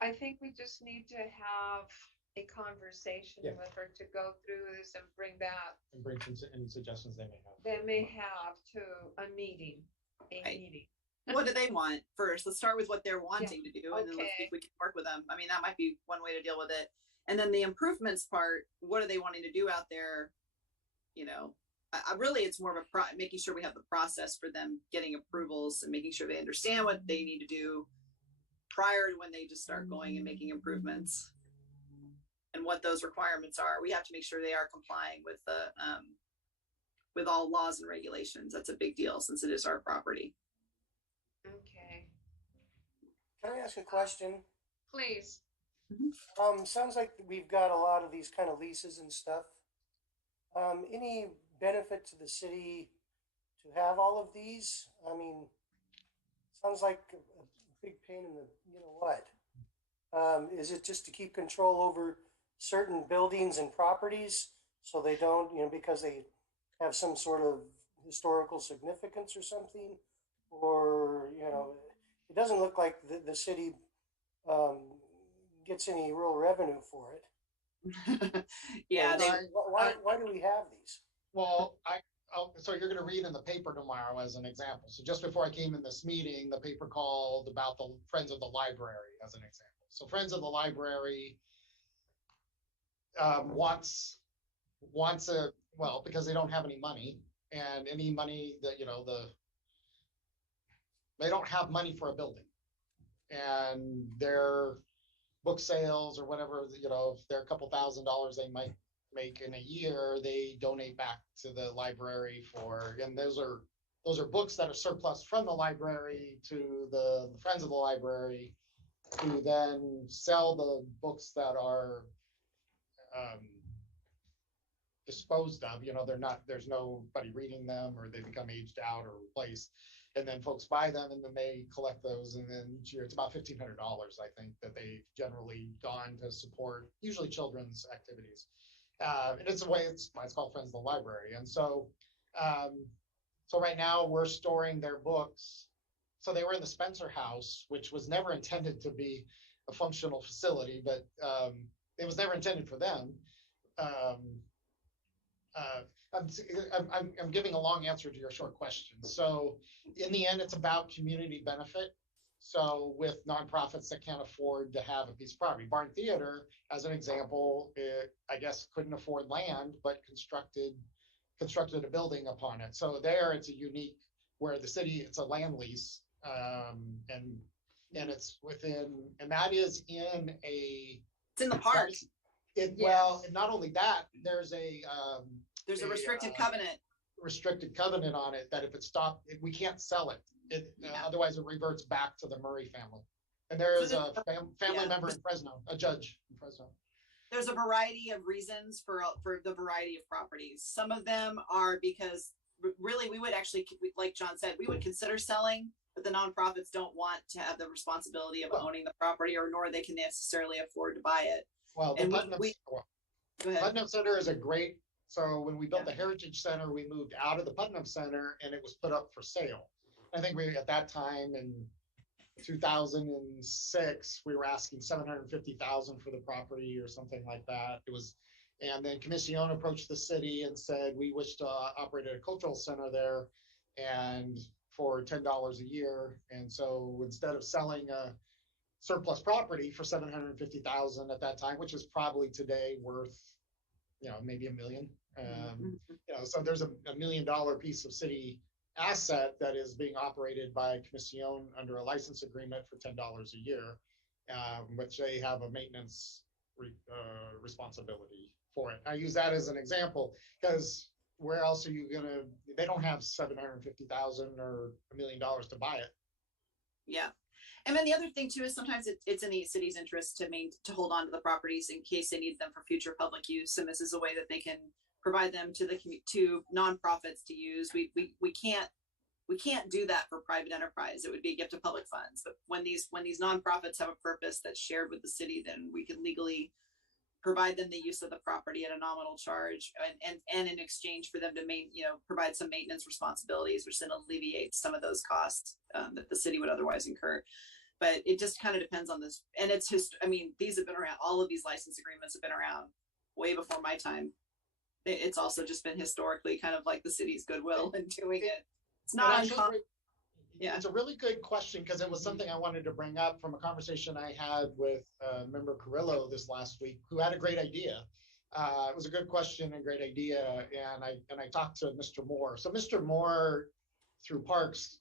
I think we just need to have a conversation Yeah. with her to go through this and bring back, And bring any suggestions they may have. they may have to a meeting, Right. meeting. What do they want first? Let's start with what they're wanting to do, and then let's see Okay. if we can work with them. I mean, that might be one way to deal with it. And then the improvements part, what are they wanting to do out there? You know, I really, it's more of a making sure we have the process for them getting approvals and making sure they understand what they need to do prior to when they just start going and making improvements, and what those requirements are. We have to make sure they are complying with the with all laws and regulations. That's a big deal since it is our property. Okay, Can I ask a question? please. Sounds like we've got a lot of these kind of leases and stuff. Any benefit to the city to have all of these? I mean, sounds like a big pain in the, you know what? Is it just to keep control over certain buildings and properties so they don't, you know, because they have some sort of historical significance or something? Or, you know, it doesn't look like the city gets any real revenue for it. Yeah, So why do we have these? Well, so you're gonna read in the paper tomorrow as an example. So just before I came in this meeting, the paper called about the Friends of the Library as an example. So Friends of the Library wants well, because they don't have any money, and any money that, you know, they don't have money for a building. And their book sales or whatever, you know, if they're a couple $1,000s they might make in a year, they donate back to the library and those are books that are surplus from the library to the Friends of the Library, who then sell the books that are disposed of. You know, there's nobody reading them, or they become aged out or replaced, and then folks buy them, and then they collect those, and then each year it's about $1,500, I think, that they've generally gone to support usually children's activities. And it's a way, it's called Friends of the Library. And so right now we're storing their books. So they were in the Spencer House, which was never intended to be a functional facility, but it was never intended for them. I'm giving a long answer to your short question. So in the end, it's about community benefit. So with nonprofits that can't afford to have a piece of property, Barn Theater, as an example, I guess couldn't afford land, but constructed a building upon it. So there, it's a unique, where the city, it's a land lease, and it's within, and that is in a. It's in the park. Well, and not only that, there's a restricted covenant. Restricted covenant on it that if it's stopped, we can't sell it. Otherwise it reverts back to the Murray family. And there is a family member in Fresno, a judge in Fresno. There's a variety of reasons for the variety of properties. Some of them are because really we would actually, like John said, we would consider selling, but the nonprofits don't want to have the responsibility of owning the property, or nor they can necessarily afford to buy it. Well, the Putnam Center is a great. So when we built the Heritage Center, we moved out of the Putnam Center and it was put up for sale. I think we, at that time in 2006, we were asking $750,000 for the property or something like that. It was, and then Commission approached the city and said, we wish to operate a cultural center there, and for $10 a year. And so instead of selling a surplus property for $750,000 at that time, which is probably today worth, you know, maybe $1 million. You know, so there's a $1 million piece of city asset that is being operated by Commission under a license agreement for $10 a year, which they have a maintenance responsibility for it. I use that as an example because where else are you gonna? They don't have $750,000 or $1 million to buy it. Yeah. And then the other thing too is sometimes it's in the city's interest to hold on to the properties in case they need them for future public use, and this is a way that they can provide them to nonprofits to use. We can't do that for private enterprise. It would be a gift of public funds. But when these nonprofits have a purpose that's shared with the city, then we can legally provide them the use of the property at a nominal charge, and in exchange for them to provide some maintenance responsibilities, which then alleviates some of those costs that the city would otherwise incur. But it just kind of depends on this, and it's just, I mean, these have been around, all of these license agreements have been around way before my time. It's also just been historically kind of like the city's goodwill in doing it. It's And not actually, uncommon. Yeah. it's a really good question because it was something I wanted to bring up from a conversation I had with member Carrillo this last week, who had a great idea. It was a good question and great idea, and I talked to Mr. Moore. So Mr. Moore, through Parks,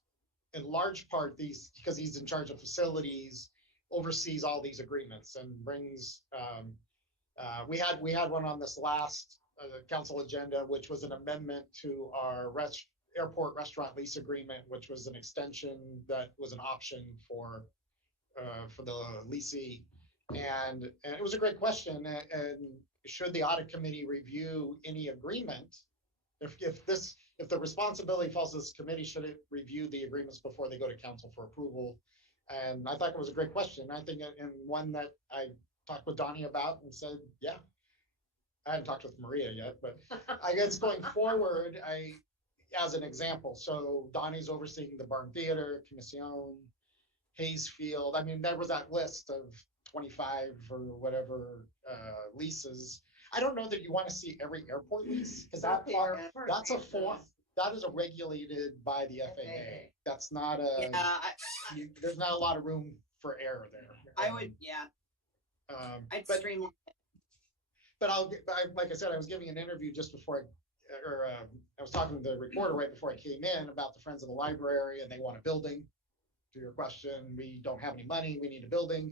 in large part, these, because he's in charge of facilities, oversees all these agreements and brings. We had one on this last council agenda, which was an amendment to our airport restaurant lease agreement, which was an extension that was an option for the leasee. And it was a great question. And should the audit committee review any agreement? If the responsibility falls to this committee, should it review the agreements before they go to council for approval? And I thought it was a great question. I think, and one that I talked with Donnie about and said, yeah. I hadn't talked with Maria yet, but I guess going forward, as an example, so Donnie's overseeing the Barn Theater, Commission, Hayes Field. I mean, there was that list of 25 or whatever leases. I don't know that you want to see every airport lease, because that's a form, that is regulated by the FAA. That's not a, there's not a lot of room for error there. I would, I'd but, streamline it. But like I said, I was giving an interview just before I was talking to the reporter right before I came in about the Friends of the Library, and they want a building. To your question, we don't have any money. We need a building,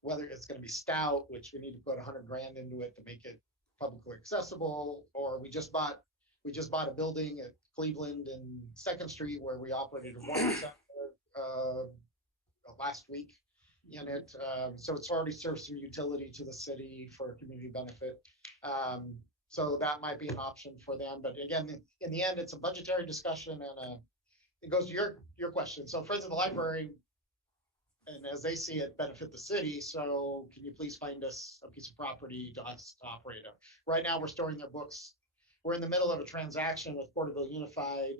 whether it's going to be stout, which we need to put 100 grand into it to make it publicly accessible, or we just bought a building at Cleveland and 2nd Street where we operated one last week in it. So it's already served some utility to the city for community benefit. So that might be an option for them. But again, in the end, it's a budgetary discussion, and it goes to your question. So Friends of the Library, and as they see it, benefit the city. So can you please find us a piece of property to us to operate it? Right now, we're storing their books. We're in the middle of a transaction with Porterville Unified.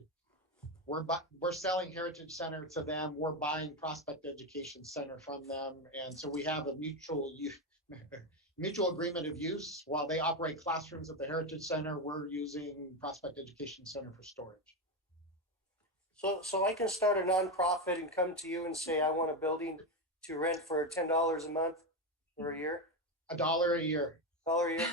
We're selling Heritage Center to them. We're buying Prospect Education Center from them. And so we have a mutual agreement of use. While they operate classrooms at the Heritage Center, we're using Prospect Education Center for storage. So I can start a nonprofit and come to you and say, I want a building to rent for $10 a month or a year? $1 a year. $1 a year?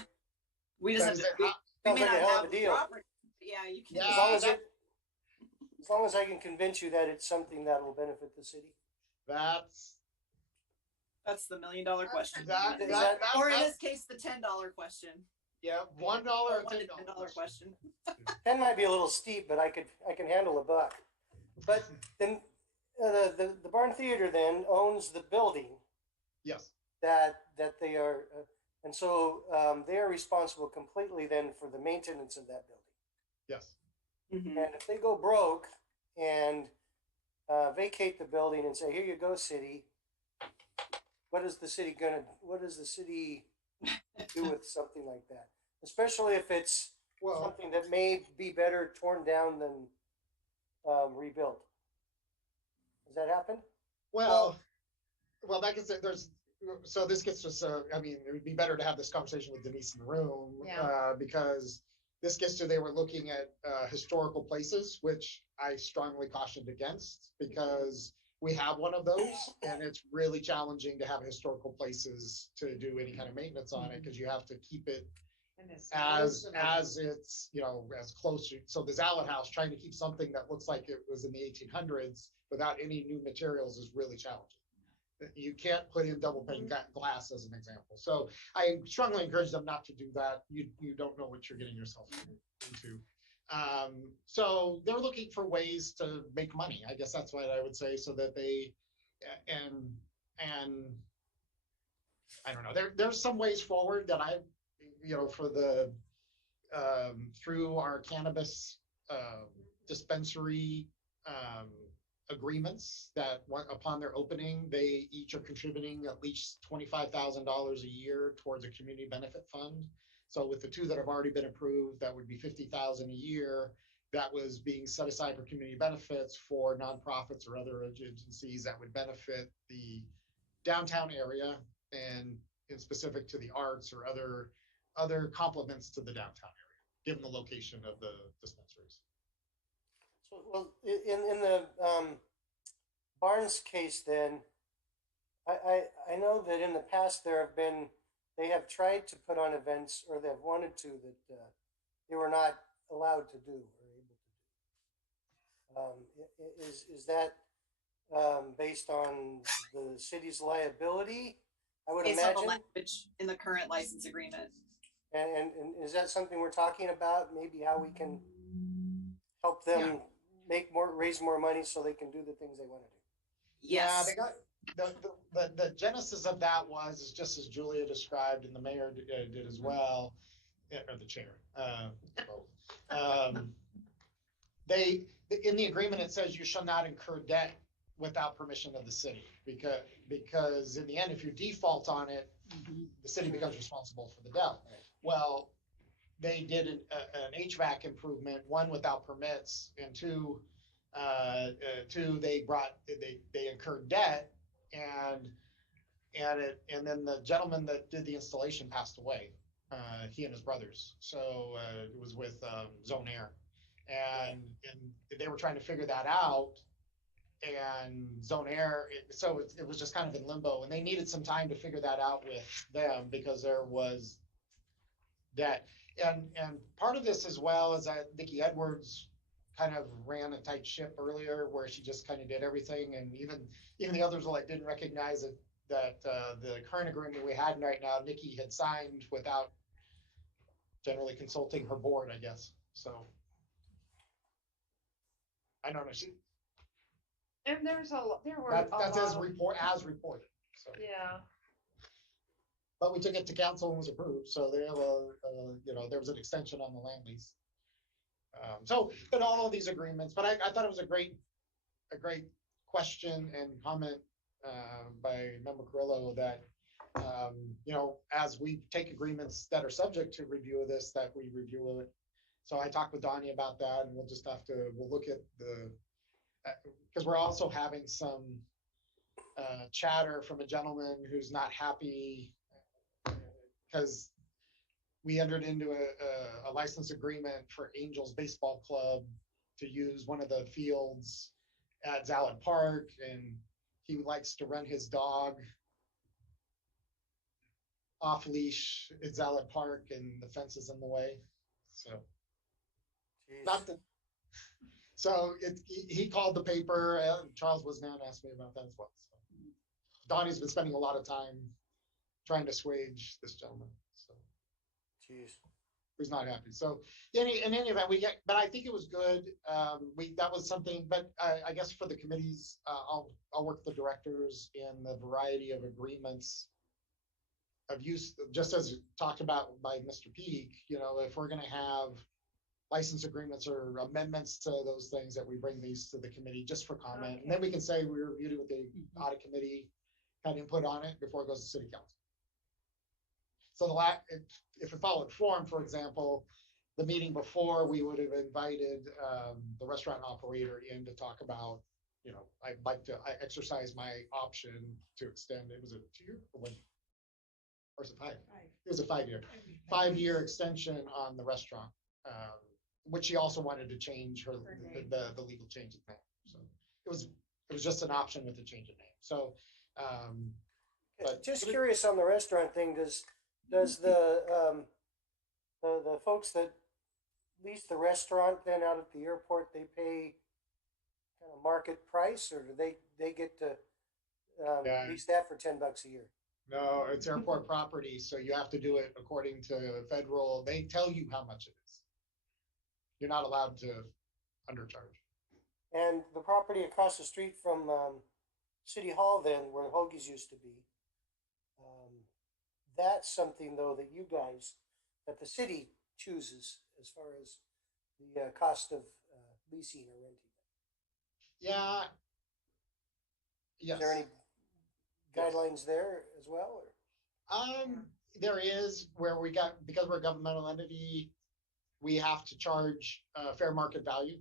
We just have to, we Sounds may like not a hell have of a deal. property. Yeah, you can. Yeah, As long as I can convince you that it's something that will benefit the city. That's the $1 million question. Or in this case, the $10 question. Yeah, $1 or $10 question. 10 might be a little steep, but I can handle $1. But then the Barn Theater then owns the building. Yes. That they are, and so they are responsible completely then for the maintenance of that building. Yes. Mm-hmm. And if they go broke and vacate the building and say, "Here you go, city," what is the city do with something like that? Especially if it's something that may be better torn down than rebuilt. Does that happen? Well, like I said, so this gets us. I mean, it would be better to have this conversation with Denise in the room, because this gets to, they were looking at historical places, which I strongly cautioned against, because we have one of those, and it's really challenging to have historical places to do any kind of maintenance on it, because you have to keep it as it's, as close. So the Zallet House, trying to keep something that looks like it was in the 1800s without any new materials is really challenging. You can't put in double pane glass as an example. So I strongly encourage them not to do that. You don't know what you're getting yourself into. So they're looking for ways to make money. I guess that's what I would say, so that they, and I don't know, there's some ways forward that for the, through our cannabis dispensary agreements, that upon their opening, they each are contributing at least $25,000 a year towards a community benefit fund. So with the two that have already been approved, that would be $50,000 a year. that was being set aside for community benefits for nonprofits or other agencies that would benefit the downtown area and in specific to the arts or other complements to the downtown area, given the location of the dispensaries. So, well, in the Barnes case, then I know that in the past they have tried to put on events, or they've wanted to, that they were not allowed to do or able to do. Is that based on the city's liability? I would Based on the imagine. language in the current license agreement. And is that something we're talking about? Maybe how we can help them raise more money so they can do the things they want to do. Yes. Yeah, they got the genesis of that was just as Julia described, and the mayor did as well, or the chair. They in the agreement it says you shall not incur debt without permission of the city, because in the end, if you default on it, the city becomes responsible for the debt. Well, they did an HVAC improvement, one without permits, and two they incurred debt, and then the gentleman that did the installation passed away, he and his brothers. So it was with Zone Air, and they were trying to figure that out, and Zone Air, so it was just kind of in limbo, and they needed some time to figure that out with them because there was debt. And part of this as well is that Nikki Edwards kind of ran a tight ship earlier where she just kind of did everything, and even the others didn't recognize that the current agreement we had right now, Nikki had signed without generally consulting her board, I guess. So I don't know. And there were That's a as lot of, reported. So. yeah. But we took it to council and was approved, so they have there was an extension on the land lease. But all of these agreements, but I thought it was a great question and comment by Member Carrillo that, as we take agreements that are subject to review of this, that we review it. So I talked with Donnie about that, and we'll look at because we're also having some chatter from a gentleman who's not happy because we entered into a license agreement for Angels Baseball Club to use one of the fields at Zalad Park, and he likes to run his dog off leash at Zalad Park, and the fence is in the way. So, Jeez. he called the paper. Charles Wisnan asked me about that as well. So, Donnie's been spending a lot of time trying to assuage this gentleman. So, Jeez. Who's not happy. So in any event, but I think it was good. That was something, but I guess for the committees, I'll work with the directors in the variety of agreements of use, just as talked about by Mr. Peak, if we're going to have license agreements or amendments to those things, that we bring these to the committee just for comment. Okay. And then we can say we reviewed it with the audit committee, had input on it before it goes to city council. So if it followed form, for example, the meeting before, we would have invited the restaurant operator in to talk about, I'd like to exercise my option to extend. It was a 2-year or 1 year, or is it 5? It was a 5-year, 5-year extension on the restaurant, which she also wanted to change the legal change of name. So it was just an option with the change of name. So, but just curious on the restaurant thing, does the folks that lease the restaurant then out at the airport, they pay kind of market price, or do they get to lease that for $10 a year? No, it's airport property, so you have to do it according to federal. They tell you how much it is. You're not allowed to undercharge. And the property across the street from City Hall, then, where the Hoagies used to be, that's something, though, that the city chooses as far as the cost of leasing or renting. Yeah. Yes. Is there any guidelines there as well? Or? There is, where because we're a governmental entity, we have to charge fair market value.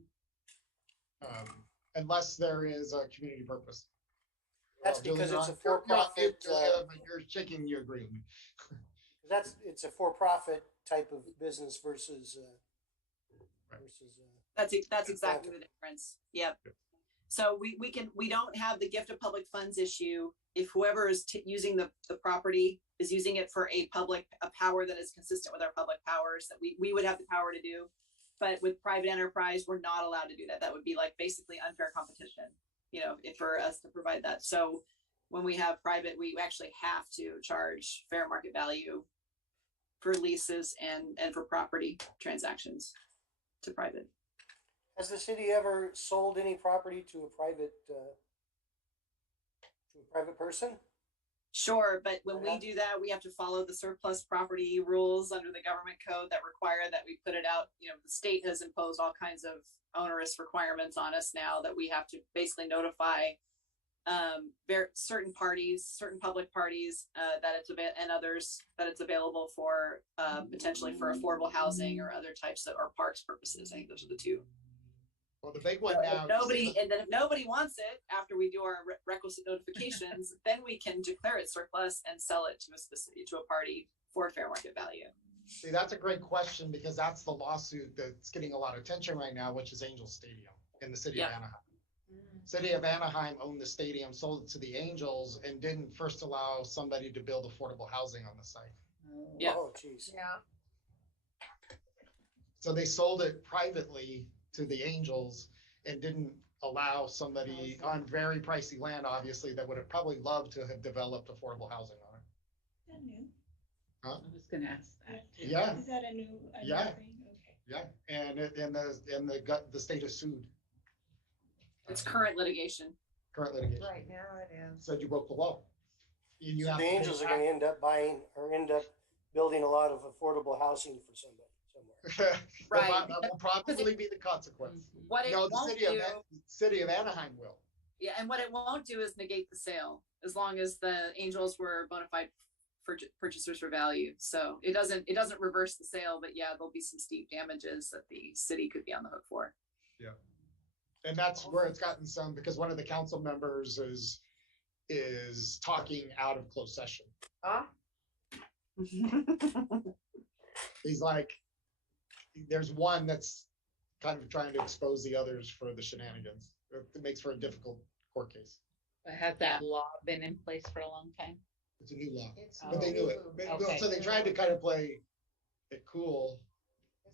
Unless there is a community purpose. That's Julie, because you're it's a on- you're on for-profit, mute, Julia, but you're shaking, you agree with me. it's a for-profit type of business versus, Right. That's exactly the difference. Yep. So we don't have the gift of public funds issue if whoever is using the property is using it for a power that is consistent with our public powers that we would have the power to do. But with private enterprise, we're not allowed to do that. That would be like basically unfair competition, for us to provide that. So when we have private, we actually have to charge fair market value for leases and for property transactions to private. has the city ever sold any property to a private person? Sure, but when we do that, we have to follow the surplus property rules under the government code that require that we put it out. The state has imposed all kinds of onerous requirements on us now that we have to basically notify certain parties, certain public parties that it's and others that it's available for potentially for affordable housing or other types or parks purposes. I think those are the two. Well, the big one So now. if nobody wants it after we do our requisite notifications, then we can declare it surplus and sell it to a party for fair market value. See, that's a great question because that's the lawsuit that's getting a lot of attention right now, which is Angel Stadium in the city of Anaheim. City of Anaheim owned the stadium, sold it to the Angels, and didn't first allow somebody to build affordable housing on the site. Yeah. Oh, geez. Yeah. So they sold it privately to the Angels and didn't allow somebody on very pricey land, obviously, that would have probably loved to have developed affordable housing on it. Is that new? I was gonna ask that. too. Yeah, Is that a new Yeah. thing? Okay. yeah, and the state is sued. It's current litigation. Current litigation. Right now it is. Said you broke the law. And you So have the to pay Angels are back. going to end up buying or end up building a lot of affordable housing for somebody somewhere. Right. That will probably be the consequence. What it No, the won't city of Anaheim will. Yeah, and what it won't do is negate the sale, as long as the Angels were bona fide purchasers for value. So it doesn't reverse the sale, but yeah, there'll be some steep damages that the city could be on the hook for. Yeah. And that's where it's gotten some, because one of the council members is talking out of closed session. He's like, there's one that's kind of trying to expose the others for the shenanigans. It makes for a difficult court case. But has that law been in place for a long time? It's a new law, It's but they knew it. Okay. So they tried to kind of play it cool.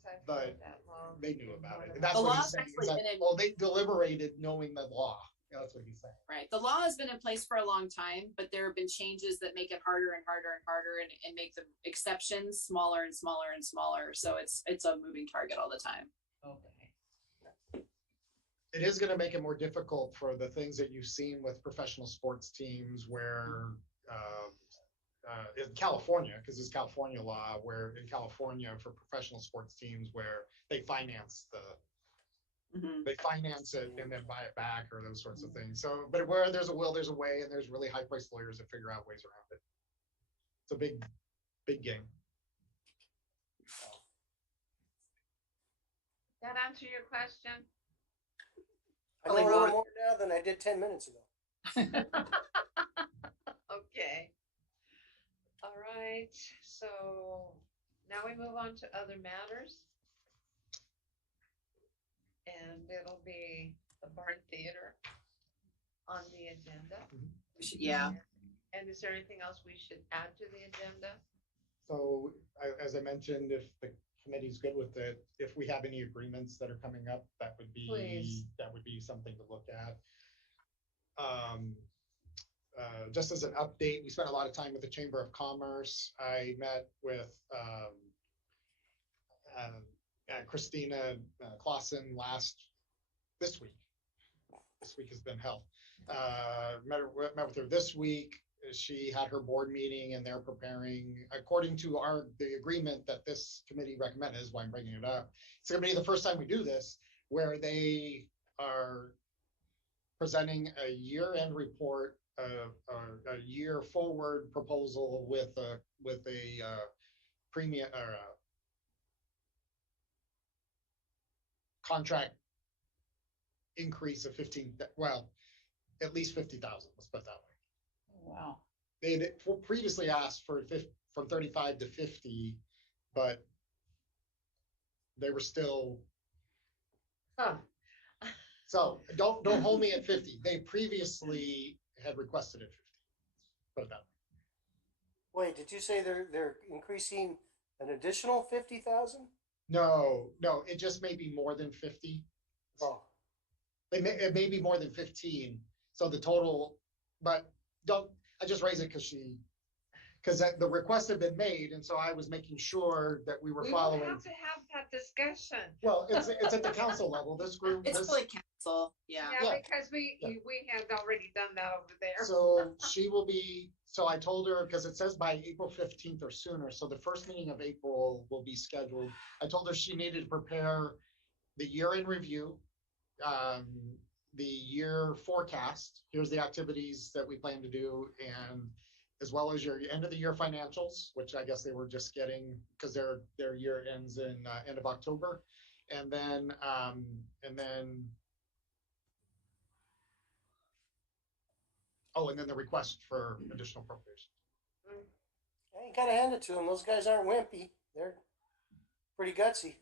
I've But heard that long. They knew about it. And that's The what law's he's saying. He's actually like, been in- oh, they deliberated knowing the law. Yeah, that's what he's saying. Right. The law has been in place for a long time, but there have been changes that make it harder and harder and harder and make the exceptions smaller and smaller and smaller. So it's a moving target all the time. Okay. It is going to make it more difficult for the things that you've seen with professional sports teams where in California, because it's California law, where in California for professional sports teams where they finance they finance it and then buy it back or those sorts of things. So, but where there's a will, there's a way, and there's really high priced lawyers that figure out ways around it. It's a big game. That answer your question? I know a little more now than I did 10 minutes ago. Okay. All right, so now we move on to other matters. And it'll be the Barn Theater on the agenda. Yeah. And is there anything else we should add to the agenda? So as I mentioned, if the committee's good with it, if we have any agreements that are coming up, that would be Please. something to look at. Just as an update, we spent a lot of time with the Chamber of Commerce. I met with Christina Clausen this week. This week has been hell. Met with her this week. She had her board meeting and they're preparing, according to the agreement that this committee recommended, is why I'm bringing it up. It's going to be the first time we do this, where they are presenting a year-end report, a year forward proposal with a premium or contract increase of 15, well, at least 50,000, let's put it that way. Wow. They had previously asked for from 35 to 50, but they were still, so don't hold me at 50. They previously had requested at 50. Put it that way. Wait, did you say they're increasing an additional 50,000? No, it just may be more than 50. Oh, It may be more than 15. So the total, but I just raise it because the request had been made, and so I was making sure that we were We will following. have to have that discussion. Well, it's at the council level. This group. It's this, really council, yeah. Yeah, Yeah. because we had already done that over there. So she will be. So I told her, because it says by April 15th or sooner. So the first meeting of April will be scheduled. I told her she needed to prepare the year in review, the year forecast. Here's the activities that we plan to do, and as well as your end of the year financials, which I guess they were just getting because their year ends in end of October, and then oh, and then the request for additional appropriation. yeah, you gotta hand it to them. Those guys aren't wimpy. They're pretty gutsy.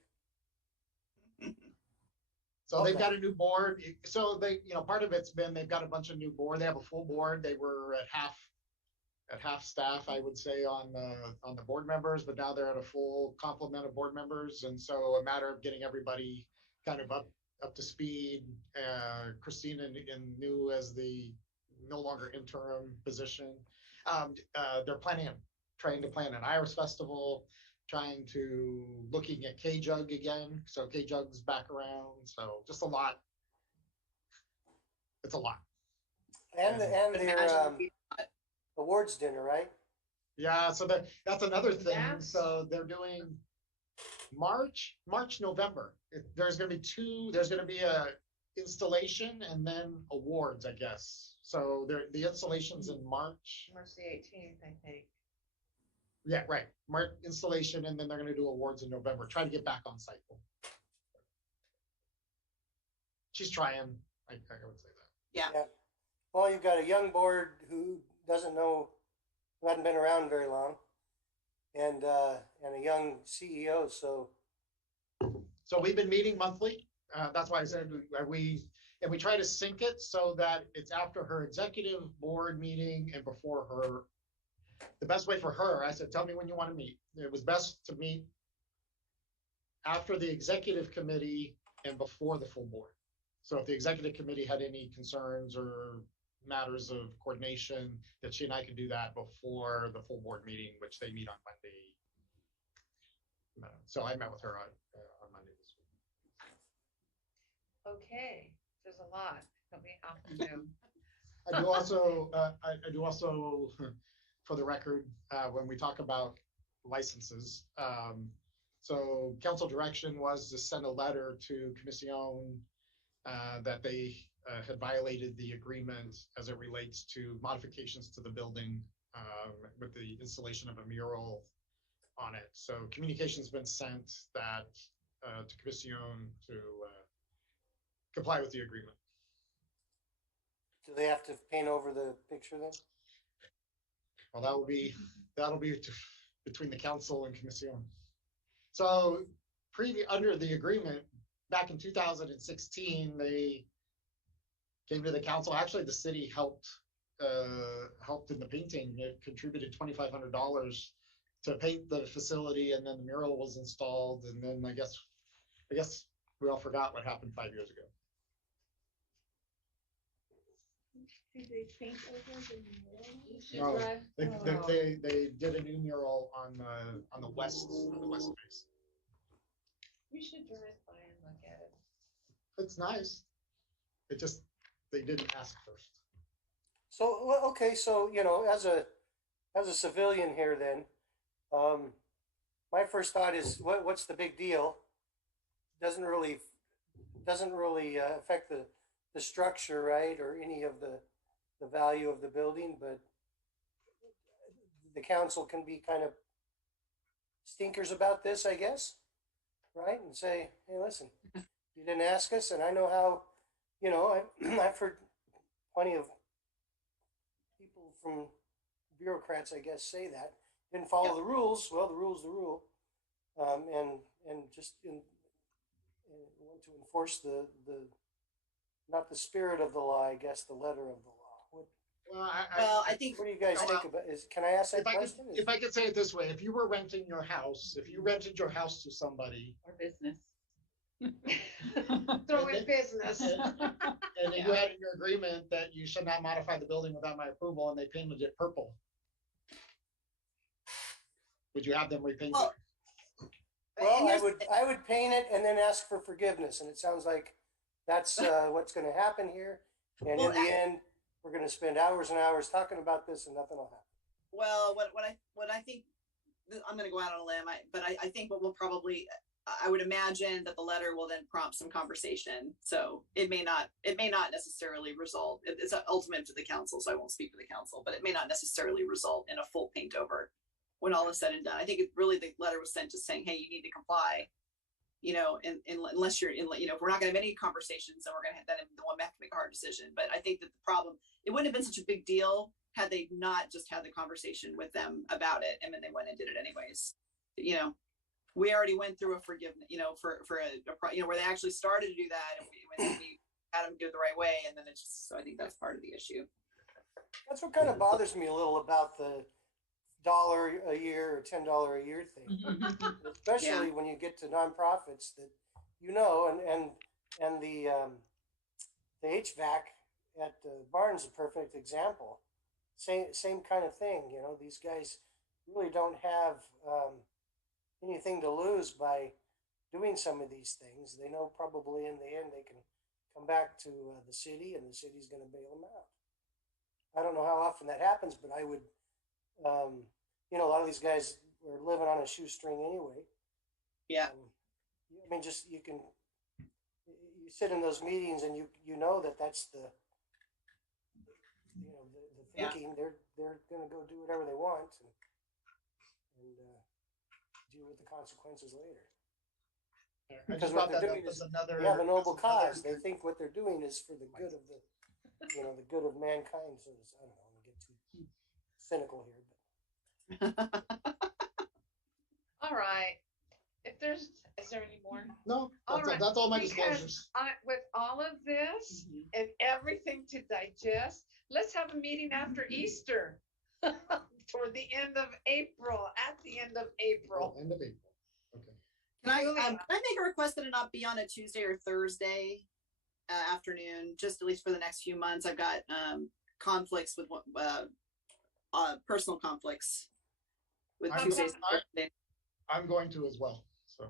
So they've got a new board. So they, part of it's been they've got a bunch of new board. They have a full board. They were at half staff, I would say, on the board members, but now they're at a full complement of board members, and so a matter of getting everybody kind of up to speed. Christina new as the no longer interim position. They're trying to plan an Iris festival, looking at K-Jug again. So K-Jug's back around. So just a lot. It's a lot. And But their imagine awards dinner, right? Yeah, so that's another thing. Yes. So they're doing March, November. There's going to be a installation and then awards, I guess. So the installation's in March. March the 18th, I think. Yeah, right. March installation, and then they're going to do awards in November. Try to get back on cycle. She's trying. I would say that. Yeah. Well, you've got a young board who who hadn't been around very long, and a young CEO. So we've been meeting monthly. That's why I said we try to sync it so that it's after her executive board meeting and before her. The best way for her, I said, tell me when you want to meet. It was best to meet after the executive committee and before the full board. So if the executive committee had any concerns or matters of coordination, that she and I could do that before the full board meeting, which they meet on Monday. So I met with her on Monday this week. Okay, there's a lot that we have to do. I do also, for the record, when we talk about licenses, so council direction was to send a letter to Commission that they had violated the agreement as it relates to modifications to the building with the installation of a mural on it. So communication's been sent that to Commission to comply with the agreement. do they have to paint over the picture then? Well, that'll be between the council and Commission. So under the agreement, back in 2016, they came to the council. Actually, the city helped in the painting. It contributed $2,500 to paint the facility, and then the mural was installed. And then I guess we all forgot what happened 5 years ago. Did they paint over the mural? No, Oh. they did a new mural on the west face. You should drive by and look at it. It's nice. They didn't ask first. So well, okay, so as a civilian here, then, my first thought is, what's the big deal? Doesn't really affect the structure, right, or any of the value of the building, but the council can be kind of stinkers about this, I guess, right, and say, hey, listen, you didn't ask us, and I know how, you know, I've heard plenty of people from bureaucrats, I guess, say that. Didn't follow the rules, well, the rule's the rule. And just want to enforce the, not the spirit of the law, I guess, the letter of the law. Well, I think What do you guys think about, can I ask that If I could, question? if I could say it this way, if you were renting your house, if you rented your house to somebody, Or business. Throw in business. and you had in your agreement that you should not modify the building without my approval, and they painted it purple, would you have them repaint it? Well, and I here's- would paint it and then ask for forgiveness, and it sounds like that's what's going to happen here. And Well, in the end, we're going to spend hours and hours talking about this, and nothing will happen. Well, what I think, I'm going to go out on a limb, but I think what will probably, I would imagine that the letter will then prompt some conversation. So it may not necessarily result. It's ultimate to the council, so I won't speak for the council, but it may not necessarily result in a full paint over when all is said and done. I think it really, the letter was sent just saying, hey, you need to comply. You know, unless you're in, you know, if we're not going to have any conversations, then we're going to have the one have to make a hard decision. But I think that the problem, it wouldn't have been such a big deal had they not just had the conversation with them about it, and then they went and did it anyways. You know, we already went through a forgiveness, you know, for a you know, where they actually started to do that, and we had them do it the right way, and then it's just, so I think that's part of the issue. That's what kind of bothers me a little about the $1 a year or $10 a year thing, especially when you get to nonprofits that, you know, and the HVAC at Barnes is a perfect example. Same kind of thing. You know, these guys really don't have anything to lose by doing some of these things. They know probably in the end they can come back to the city, and the city's going to bail them out. I don't know how often that happens, but I would, you know, a lot of these guys are living on a shoestring anyway. Yeah. I mean, just you sit in those meetings and you know that's the, you know, the thinking. They're going to go do whatever they want and deal with the consequences later. I Because just what thought they're that doing was is another. they have a noble that's another- cause. They think what they're doing is for the good of the, you know, the good of mankind. So I don't know, I'm gonna get too cynical here, but All right. If there's, is there any more? No, All that's all, right, that's all my because disclosures. With all of this and everything to digest, let's have a meeting after Easter. Toward the end of April, at the end of April. End of April. Okay. Can I make a request that it not be on a Tuesday or Thursday afternoon, just at least for the next few months? I've got conflicts with personal conflicts with I'm Tuesdays. I'm going to as well. So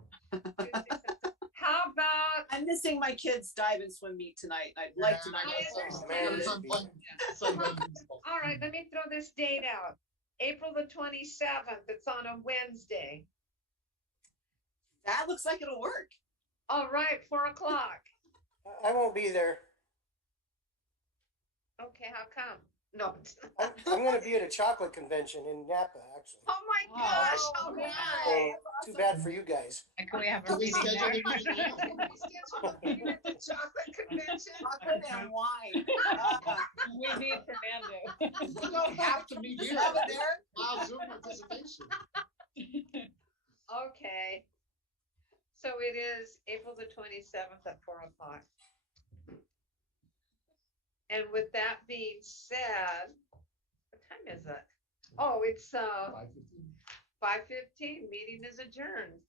How about, I'm missing my kids' dive and swim meet tonight. I'd like to not miss it. all right, let me throw this date out. April the 27th, it's on a Wednesday. That looks like it'll work. All right, 4:00. I won't be there. Okay, how come? No. I'm going to be at a chocolate convention in Napa, actually. Oh my gosh, all right. So too bad for you guys. Can we have Do a we meeting schedule there? the meeting now? Can we schedule a meeting at the chocolate convention? Chocolate and wine. We need Fernando. You don't have to meet here. Have it there. Allow Zoom participation. Okay. So it is April the 27th at 4:00. And with that being said, what time is it? Oh, it's 5:15. 5:15. Meeting is adjourned.